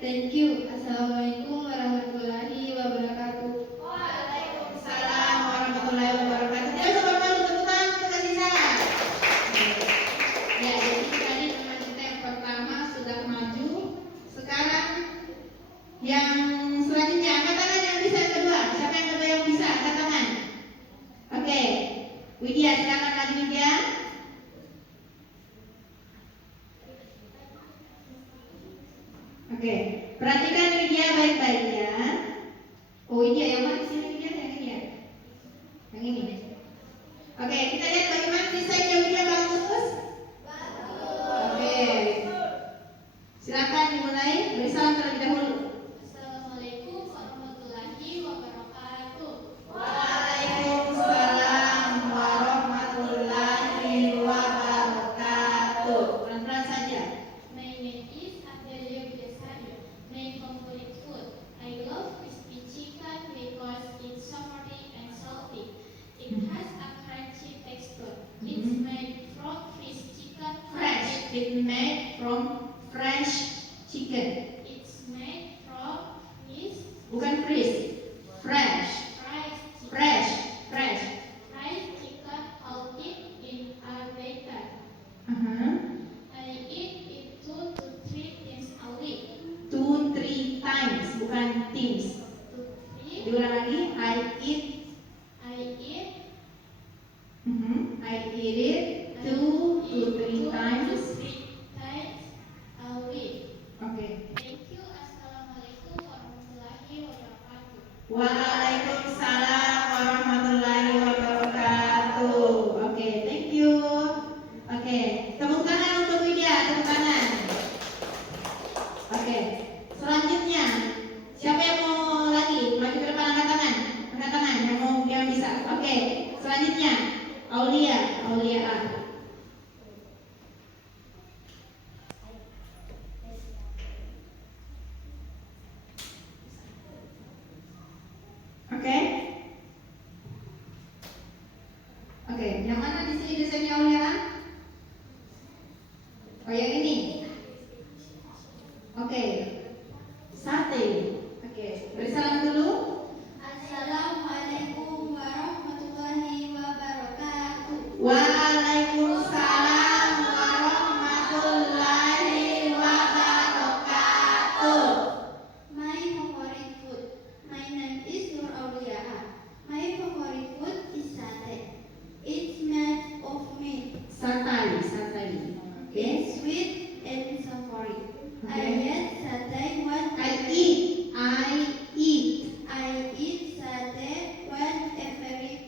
Thank you. Assalamualaikum warahmatullahi wabarakatuh. Waalaikumsalam warahmatullahi wabarakatuh. Tidak usah malu, tepuk tangan untuk Aziza. Ya, jadi tadi teman kita yang pertama sudah maju. Sekarang yang selanjutnya, angkat tangan yang bisa yang kedua. Siapa yang kedua yang bisa? Angkat tangan. Oke, Widya, silakan maju Widya. Oke, perhatikan Widya baik-baik ya. Oh, Widya yang mana sini Widya? Yang ini ya? Yang ini. Oke, kita lihat bagaimana desainnya Widya. Bagus? Oke. Silakan dimulai. Beri salam terlebih dahulu. Assalamualaikum warahmatullahi wabarakatuh. Waalaikumsalam warahmatullahi wabarakatuh. Pelan-pelan saja. My name is Adelia Biasari. My favorite food. I love crispy chicken because it's savory and salty. It has a crunchy texture. It's made from fresh chicken. Fresh. It made from fresh chicken. It's made from fish. Bukan fresh. Fresh. Fried chicken. Fresh. Fried chicken salted in a batter. I eat it 2 to 3 times a week. 2-3 times, bukan times. 2 3. Diulang lagi. I eat it 2 to 3 times. A week. Oke. Thank you. Assalamualaikum warahmatullahi wabarakatuh. Waalaikumsalam warahmatullahi Oh, yang ini. Oke. Sate. Oke. Beri salam dulu. Assalamualaikum warahmatullahi wabarakatuh. Waalaikumsalam warahmatullahi wabarakatuh. My favorite food. My name is Nur Aulia. My favorite food is satay. It's made of meat. Satay, satay. Oke. It's sweet and savory. I Okay. eat satay one I eat. I eat satay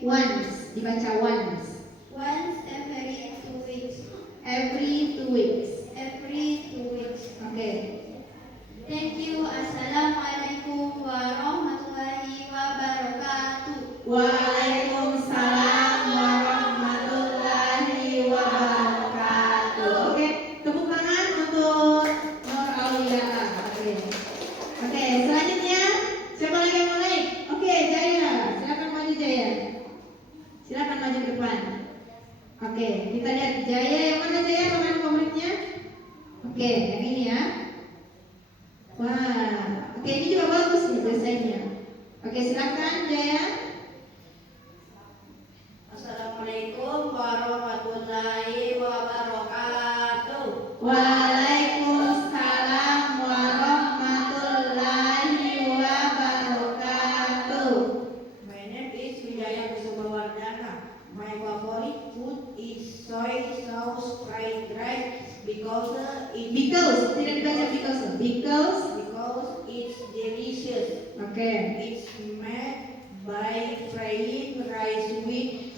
Once. Dibaca once. once every 2 weeks. Every 2 weeks. Every 2 weeks. Oke. Thank you. Assalamualaikum warahmatullahi wabarakatuh. Waalaikumsalam warahmatullahi wabarakatuh. Oke, tepuk tangan untuk Nur Aulia. Oke. Oke, selanjutnya siapa lagi yang mulai? Oke, Jaya. Silakan maju Jaya. Silakan maju ke depan. Oke, kita lihat Jaya yang mana Jaya makanan favoritnya? Oke, yang ini ya. Wah, oke ini juga bagus nih desainnya. Oke, silakan Jaya. Assalamualaikum warahmatullahi wabarakatuh. Waalaikumsalam warahmatullahi wabarakatuh. My name is Wijaya Kusumawardana. My favorite food is soy sauce fried rice because Tidak dibaca because. it's delicious. Oke. It's made by frying rice with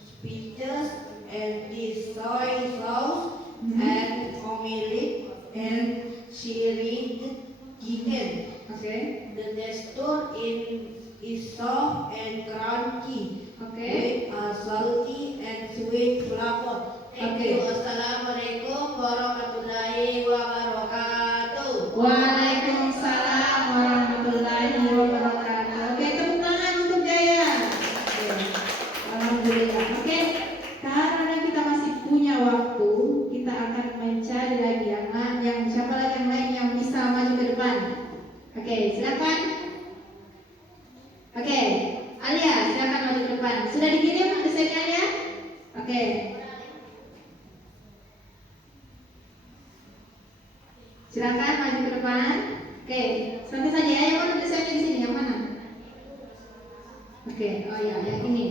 spices and this soy sauce and omelet and seared chicken. Oke. The texture is soft and crunchy Oke. with a salty and sweet flavor. Thank Okay. you. Assalamualaikum warahmatullahi wabarakatuh. Waalaikumsalam warahmatullahi wabarakatuh. Oke, tepuk tangan untuk Jaya. Oke. Alhamdulillah. Oke, karena kita masih punya waktu, kita akan mencari lagi yang siapa lagi yang lain yang bisa maju ke depan. Oke, silakan. Oke, Alia, silakan maju ke depan. Sudah dikirim desainnya Alia? Oke. Silakan maju ke depan. Oke, santai saja ya. Yang mana desainnya di sini? Yang mana? Oke, oh ya, yang ini.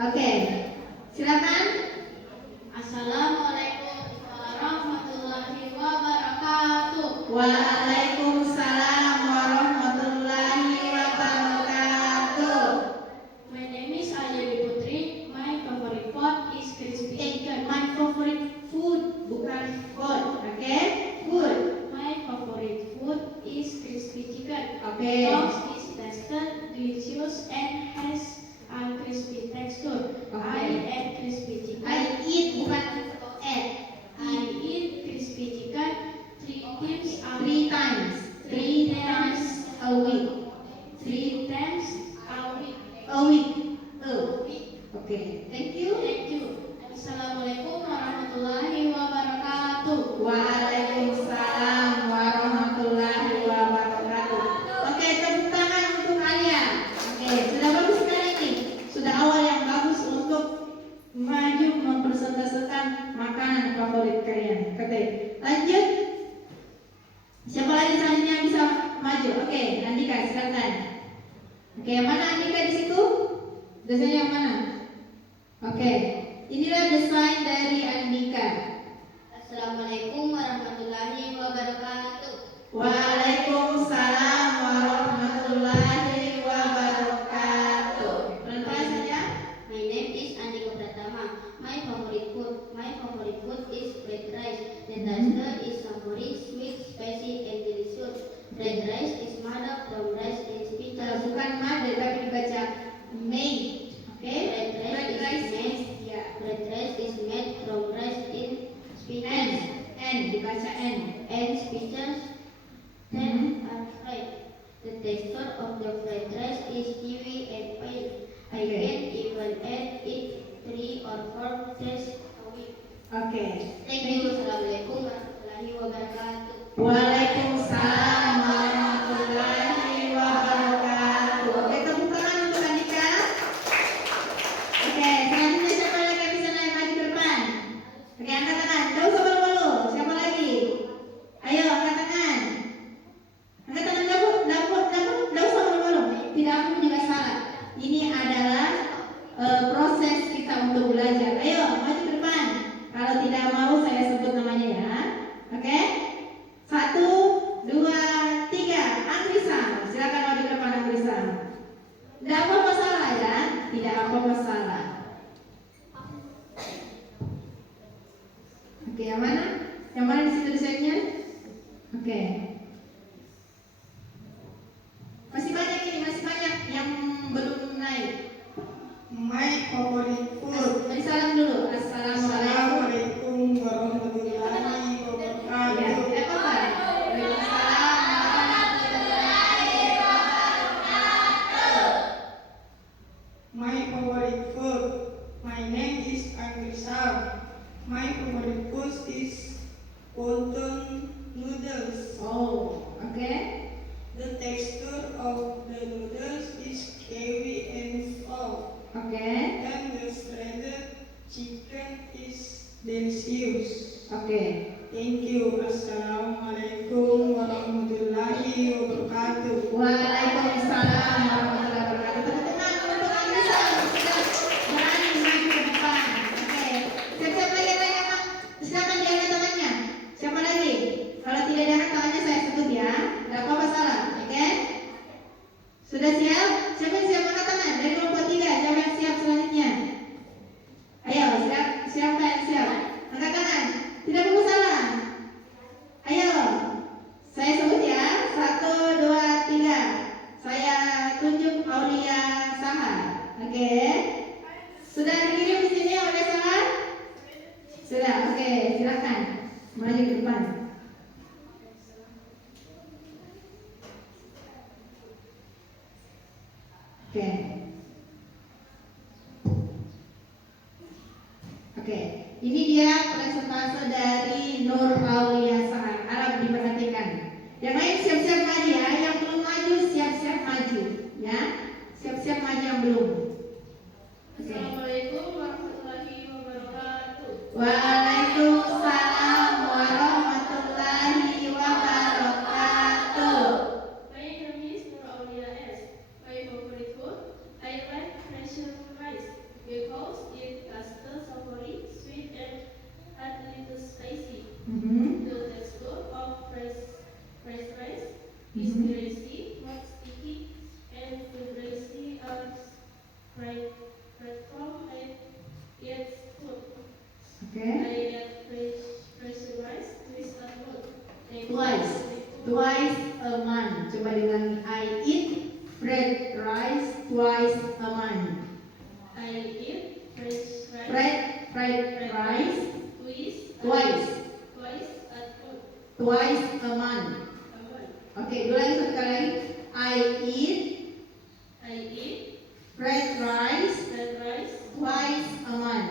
Oke, silakan. Assalamualaikum warahmatullahi wabarakatuh. Waalaikumsalam warahmatullahi wabarakatuh. My name is Ayali Putri. My favorite food is crispy chicken. My favorite food, bukan food. Oke, food. My favorite food is crispy chicken. Oke. Because it's tasted delicious and has a crispy texture. Okay. I eat crispy chicken. I eat bukan eat. I eat crispy chicken 3 times a Three week. times. 3 times a week. 3 times a week. A week. Oh. Oke, thank you. Thank you. Assalamualaikum warahmatullahi wabarakatuh. Waalaikumsalam warahmatullahi wabarakatuh. Oke, tepuk tangan untuk Alia. Oke, sudah bagus sekali nih. Sudah awal yang bagus untuk maju mempresentasikan makanan favorit kalian. Oke, lanjut. Siapa lagi selanjutnya yang bisa maju? Oke, Andika silakan. Oke, yang mana Andika di situ? Desainnya yang mana? Oke, inilah desain dari Andika. Assalamualaikum warahmatullahi wabarakatuh. Waalaikumsalam warahmatullahi wabarakatuh. Pelan-pelan saja. My name is Andika Pratama. My favorite food is fried rice. The texture is savory, sweet, spicy, and delicious. Fried rice is made from rice and spices. Bukan made tapi dibaca made. Oke. Fried rice is made. Ya. Fried rice is made from rice and spices. N dibaca N. And spices then are fried. The texture of the fried rice is chewy and pale. I Okay. can even eat it 3 or 4 days a week. Oke. Thank you. Assalamualaikum warahmatullahi wabarakatuh. Waalaikumsalam warahmatullahi wabarakatuh. Oke, tepuk tangan untuk Andika. Oke, selanjutnya siapa lagi yang bisa naik maju ke depan? Oke, angkat tangan. Gak usah malu-malu. Siapa lagi? Ayo, angkat tangan. Angkat tangan, gak usah malu-malu. Tidak aku juga salah. Ini adalah proses kita untuk belajar. Ayo, maju ke depan. Kalau tidak mau saya sebut namanya ya. Oke? 1, 2, 3. Anggrisa, silakan maju ke depan Anggrisa. Tidak apa-apa salah ya, tidak apa-apa salah. Oke, yang mana? Yang mana di situ desainnya? Oke. Masih banyak ini, masih banyak yang belum naik. My favorite food. Mari salam dulu. Assalamualaikum. Assalamualaikum warahmatullahi wabarakatuh. Ya, tidak apa-apa. Waalaikumsalam warahmatullahi wabarakatuh. My favorite food. My name is Angrisa. My favorite food is wonton noodles. Oh, oke. The texture of the noodles is chewy and soft, Oke. and the shredded chicken is delicious. Oke. Thank you. Assalamualaikum warahmatullahi wabarakatuh. Waalaikumsalam warahmatullahi wabarakatuh. Tepuk tangan untuk Anissa sudah berani maju ke depan. Oke. Siapa lagi yang lain, Pak? Silakan diangkat tangannya. Siapa lagi? Kalau tidak diangkat tangannya saya sebut ya. Tidak apa-apa salah. Oke. Sudah siap? Siapa yang siap angkat tangan? Dari kelompok 3. Siapa yang siap selanjutnya? Ayo, siapa yang siap? Angkat tangan. Tidak perlu salah. Ayo. Saya sebut ya. 1, 2, 3. Saya tunjuk Aulia Sahar. Oke. Sudah dikirim di sini Aulia Sahar? Sudah. Oke, silakan maju ke depan. Oke. Oke. Ini dia presentase dari Nur Aulia Sahar. Harap diperhatikan. Yang lain siap-siap maju ya. Yang belum maju siap-siap maju ya. Siap-siap maju yang belum. Oke. Assalamualaikum warahmatullahi wabarakatuh. Waalaikumsalam warahmatullahi wabarakatuh. My name is Nur Aulia S. My favorite food, I like fresh rice because it has the savory, sweet, and a little spicy. The texture of fresh rice is crunchy, not sticky, and the rice are fried from yet food. Oke. I add fresh rice twist and milk. Twice a month. Coba diulangi. I eat fried rice twice a month. I eat fresh rice Fried rice twice twice a month. a month. Oke, dua lagi satu kali lagi. I eat I eat fried rice fried rice twice a month.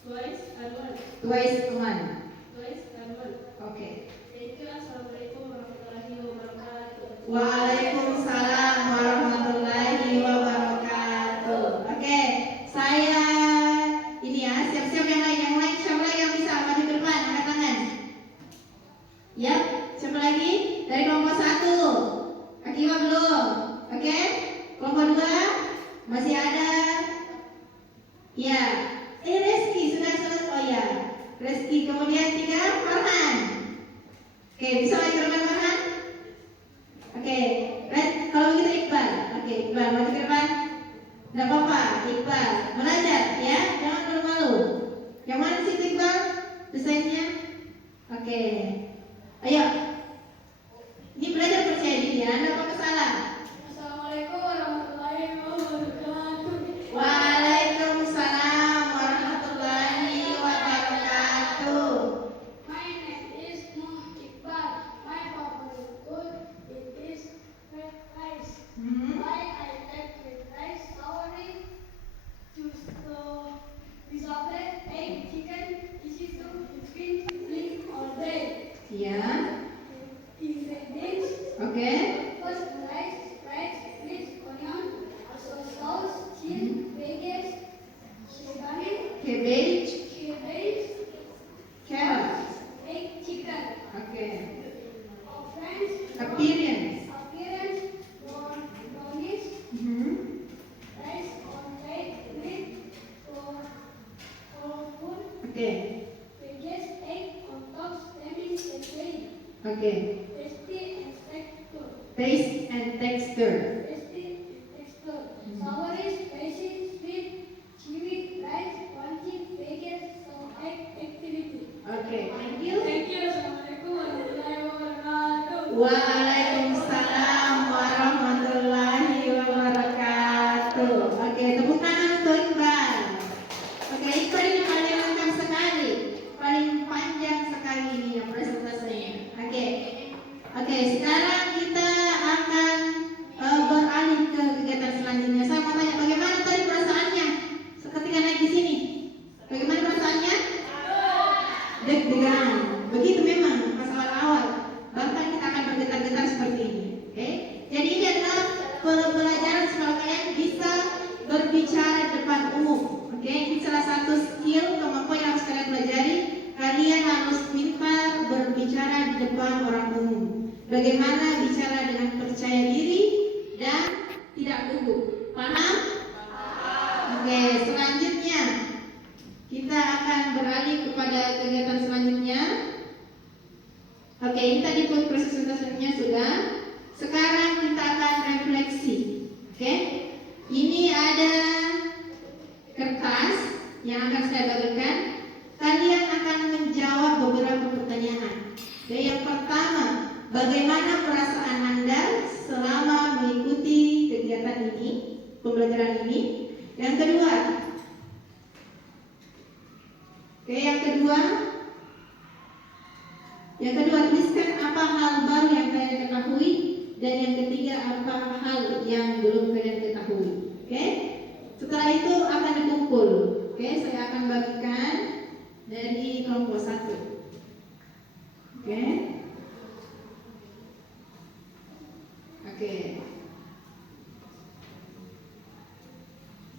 twice a month. Twice a month. Twice a month. Oke. Thank you. Assalamualaikum warahmatullahi wabarakatuh. Waalaikumsalam warahmatullahi wabarakatuh. Oke, saya ini ya, siap-siap yang lain siapa lagi yang bisa maju ke depan, angkat tangan. Yap, siapa lagi? Dari kelompok 1. Akiwa belum? Oke. Kelompok 2 masih ada. Ya. Reski sudah selesai. Oh ya. Reski, kemudian 3 Farhan. Oke, bisa maju ke depan Farhan? Oke, kalau begitu Iqbal. Oke, Iqbal maju ke depan. Tidak apa-apa, Iqbal belajar ya, jangan malu-malu. Yang mana di situ Iqbal? Desainnya? Oke. Ayo. Ini belajar percaya diri ya, tidak apa-apa salah. Assalamualaikum warahmatullahi wabarakatuh. Waalaikumsalam warahmatullahi wabarakatuh. My name is Nuh Iqbal. My favorite food is fried rice. Why I like fried rice? Soury, choose the egg, chicken. This is Okay. Taste and texture. Sour is spicy, sweet, chewy, rice, crunchy, bacon, so activity. Okay, thank you. Thank you. Assalamualaikum warahmatullahi wabarakatuh. Waalaikumsalam warahmatullahi wabarakatuh. Oke, tepuk tangan untuk Iqbal. Oke, Iqbal ini paling lengkap sekali, paling panjang sekali ini ya presentasinya. Oke, sekarang kita akan beralih ke kegiatan selanjutnya. Saya mau tanya, bagaimana tadi perasaannya ketika naik di sini? Bagaimana perasaannya? Deg-degan. Begitu memang pas awal-awal. Bahkan kita akan bergetar-getar seperti ini. Oke? Jadi ini adalah pembelajaran supaya kalian bisa berbicara depan umum. Oke? Ini salah satu skill kemampuan yang harus kalian pelajari. Kalian harus pintar berbicara di depan orang umum. Bagaimana bicara dengan percaya diri dan tidak gugup. Paham? Oke, selanjutnya kita akan beralih kepada kegiatan selanjutnya. Oke, ini tadi pun presentasinya sudah. Sekarang kita akan refleksi. Oke? Ini ada kertas yang akan saya bagikan. Kalian akan menjawab beberapa pertanyaan. Oke, yang pertama, bagaimana perasaan Anda selama mengikuti kegiatan ini, pembelajaran ini? Yang kedua, tuliskan apa hal baru yang kalian ketahui, dan yang ketiga apa hal yang belum kalian ketahui. Oke? Setelah itu akan dikumpul. Oke, saya akan bagikan dari kelompok 1. Oke? Oke.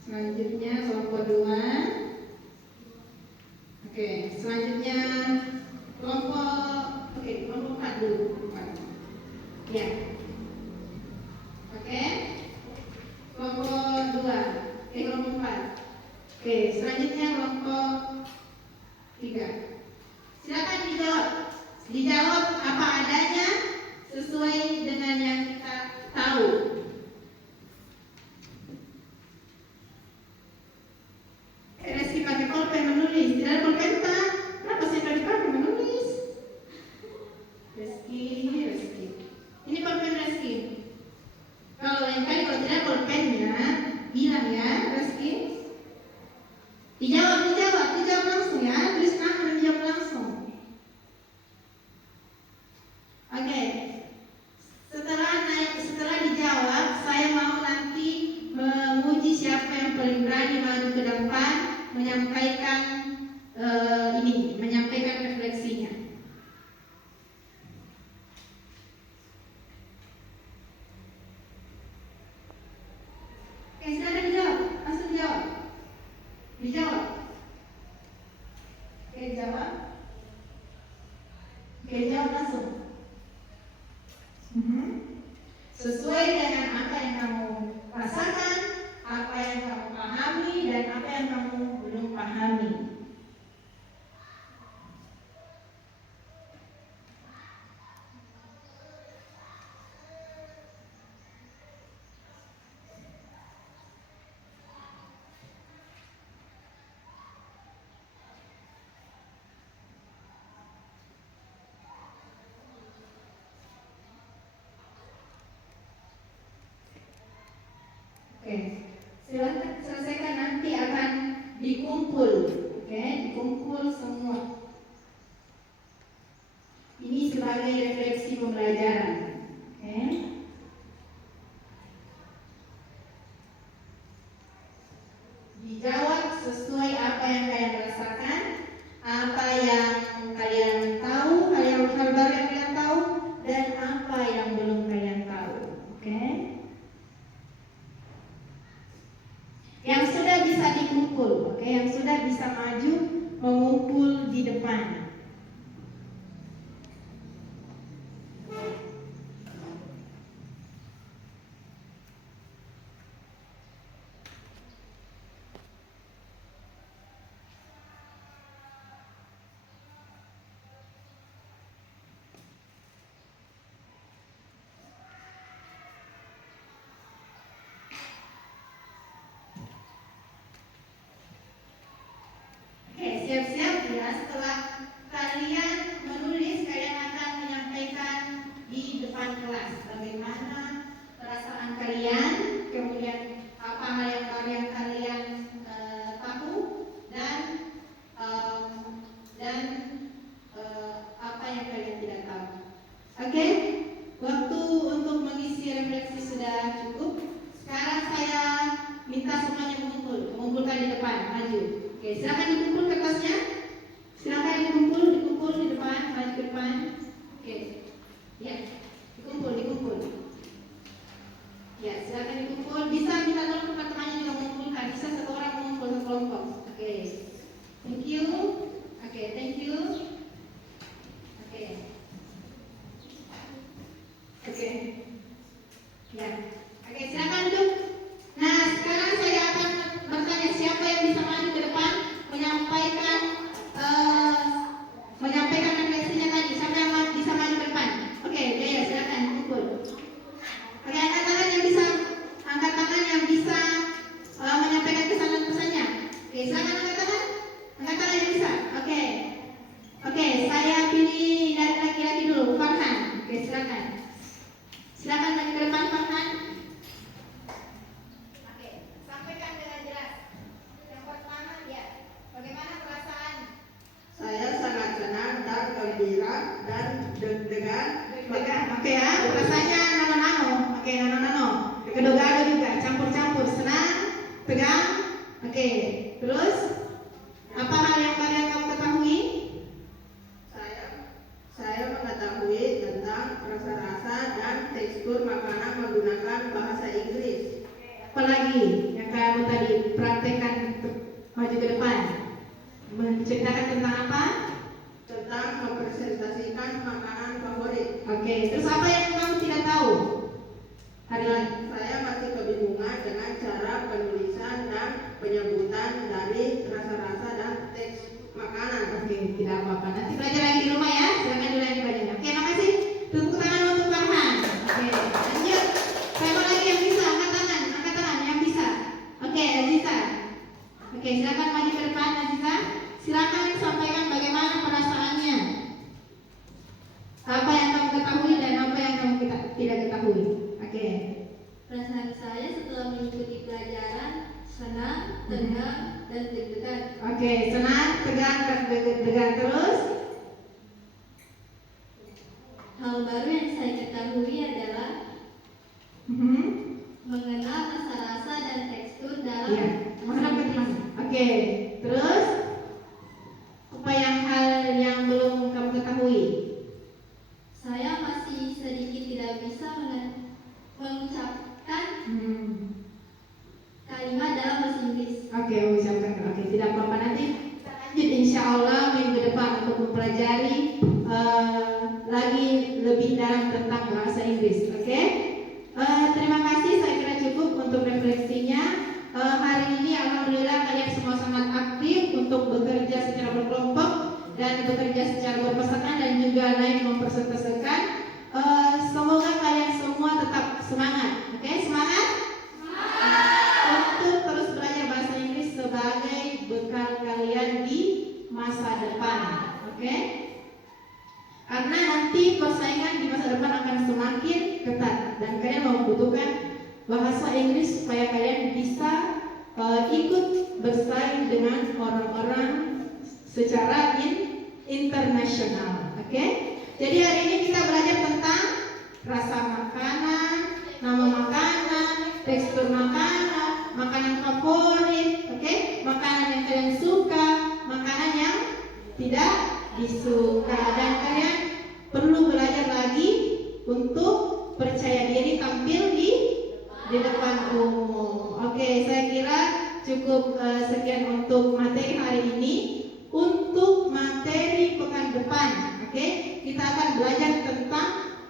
Selanjutnya kelompok 2. Oke, selanjutnya kelompok 4 dulu. Ya. Oke. Kelompok 2. Kelompok 4. Oke, selanjutnya kelompok 3. Silakan dijawab. Dijawab apa adanya sesuai dengan yang kita tahu. Reski pakai pulpen menulis. Tidak ada pulpen tak? Kenapa saya tadi pakai menulis? Reski. Ini pulpen Reski. Kalau lain kali kalau tidak ada pulpennya, bilang ya Reski. Dijawab langsung ya. Tulis nama dan dijawab langsung. Oke. Setelah dijawab, saya mau nanti menguji siapa yang paling berani maju ke depan menyampaikan refleksinya. Oke, silakan dijawab. Langsung dijawab. Dijawab. Oke, jawab langsung. Sesuai dengan apa yang kamu rasakan, apa yang kamu pahami, dan apa yang kamu belum pahami. Oke, silakan selesaikan, nanti akan dikumpul. Oke, dikumpul semua. Ini sebagai refleksi pembelajaran. Oke. Dijawab sesuai apa yang kalian rasakan, apa yang kalian tahu, hal baru yang kalian tahu, dan apa yang belum kalian tahu. Oke. Yang sudah bisa dikumpul, oke, yang sudah bisa maju mengumpul di depan. adalah setelah kalian menulis, kalian akan menyampaikan di depan kelas bagaimana perasaan kalian, kemudian apa hal yang baru yang kalian tahu dan apa yang kalian tidak tahu. Oke, waktu untuk mengisi refleksi sudah cukup. Sekarang saya minta semuanya mengumpulkan di depan, maju. Oke, silakan dikumpul kertasnya. Silakan dikumpul di depan, maju ke depan. Oke, ya, dikumpul. Ya, silakan dikumpul. Bisa minta tolong teman-temannya juga mengumpulkan. Bisa satu orang mengumpul satu kelompok. Oke, thank you. Oke, thank you. Oke. Ya. Oke, silakan duduk. Nah, sekarang saya akan bertanya siapa yang bisa maju ke depan menyampaikan refleksinya tadi. Siapa yang bisa maju ke depan? Oke, ya, silakan kumpul. Oke, angkat tangan yang bisa menyampaikan kesan dan pesannya. Oke, silakan angkat tangan yang bisa. Oke, saya pilih dari laki-laki dulu, Farhan. Oke, silakan maju ke depan, Farhan. Oke, sampaikan dengan jelas. Yang pertama, ya, bagaimana perasaan? Saya sangat senang dan gembira dan deg-degan. Oke ya, rasanya nano-nano. Oke, nano-nano. Gado-gado juga, campur-campur, senang, tegang. Oke, terus apa hal yang baru yang kamu ketahui? Saya mengetahui tentang rasa-rasa dan tekstur makanan menggunakan bahasa Inggris. Apalagi yang kamu tadi praktekkan maju ke depan? Menceritakan tentang apa? Tentang mempresentasikan makanan favorit. Oke, terus apa yang kamu tidak tahu hari ini? Saya masih kebingungan dengan cara penulisan dan penyebutan dari rasa-rasa dan teks makanan. Oke, tidak apa-apa. Nanti belajar lagi di rumah ya. Silakan dulu yang belajar. Oke, makasih. Tepuk tangan untuk Farhan. Oke, lanjut. Siapa lagi yang bisa? Angkat tangan yang bisa. Oke, Aziza. Oke, silakan maju ke depan, Aziza. Silakan sampaikan bagaimana perasaannya. Apa yang kamu ketahui dan apa yang kamu tidak ketahui. Oke. Perasaan saya setelah mengikuti pelajaran senang, tegang, dan deg-degan. Oke, senang, tegang, dan deg-degan terus. Hal baru yang saya ketahui adalah mengenal rasa-rasa dan tekstur dalam Iya. Mengenal keterangan. Oke, terus apa hal yang belum kamu ketahui? Saya masih sedikit tidak bisa mengucapkan kalimat dalam bahasa Inggris. Oke, ucapkan. Oke, tidak apa-apa, nanti kita lanjut insya Allah minggu depan untuk mempelajari lagi lebih dalam tentang bahasa Inggris. Oke, terima kasih. Saya kira cukup untuk refleksinya. Hari ini alhamdulillah kalian semua sangat aktif untuk bekerja secara berkelompok dan bekerja secara berpasangan dan juga naik mempresentasikan. Semoga kalian semua tetap semangat. Oke, semangat. Untuk terus belajar bahasa Inggris sebagai bekal kalian di masa depan. Oke? Karena nanti persaingan di masa depan akan semakin ketat dan kalian membutuhkan bahasa Inggris supaya kalian bisa ikut bersaing dengan orang-orang secara internasional. Oke? Jadi hari ini kita belajar tentang rasa makanan, nama makanan, tekstur makanan, makanan favorit, oke? Makanan yang kalian suka, makanan yang tidak disuka, dan kalian perlu belajar lagi untuk percaya diri tampil di depan umum. Oke, saya kira cukup sekian untuk materi hari ini. Untuk materi pekan depan, oke, kita akan belajar tentang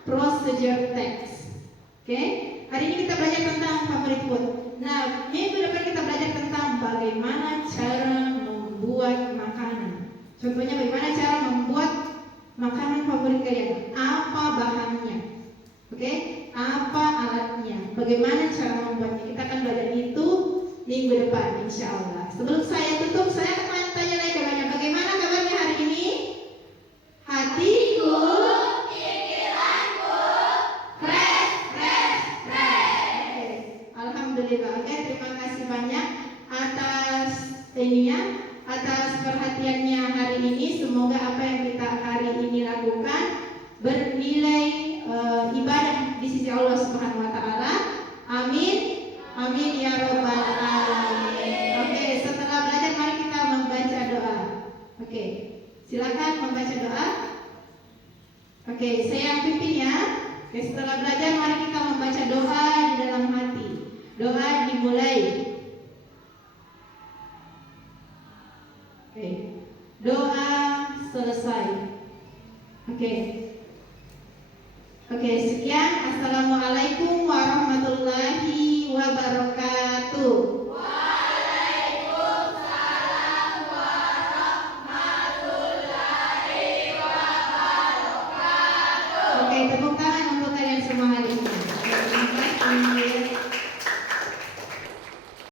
procedure text. Oke, hari ini kita belajar tentang favorite food. Nah, minggu depan kita belajar tentang bagaimana cara membuat makanan. Contohnya bagaimana cara membuat makanan favorit kalian. Apa bahannya? Oke, apa alatnya? Bagaimana cara membuatnya? Kita akan belajar itu minggu depan, insya Allah. Sebelum saya tutup, saya akan tanya lagi bagaimana kabarnya hari Oke, saya yang pimpin ya. Oke, setelah belajar mari kita membaca doa di dalam hati. Doa dimulai. Oke. Doa selesai. Oke. Oke, sekian. Assalamualaikum warahmatullahi wabarakatuh.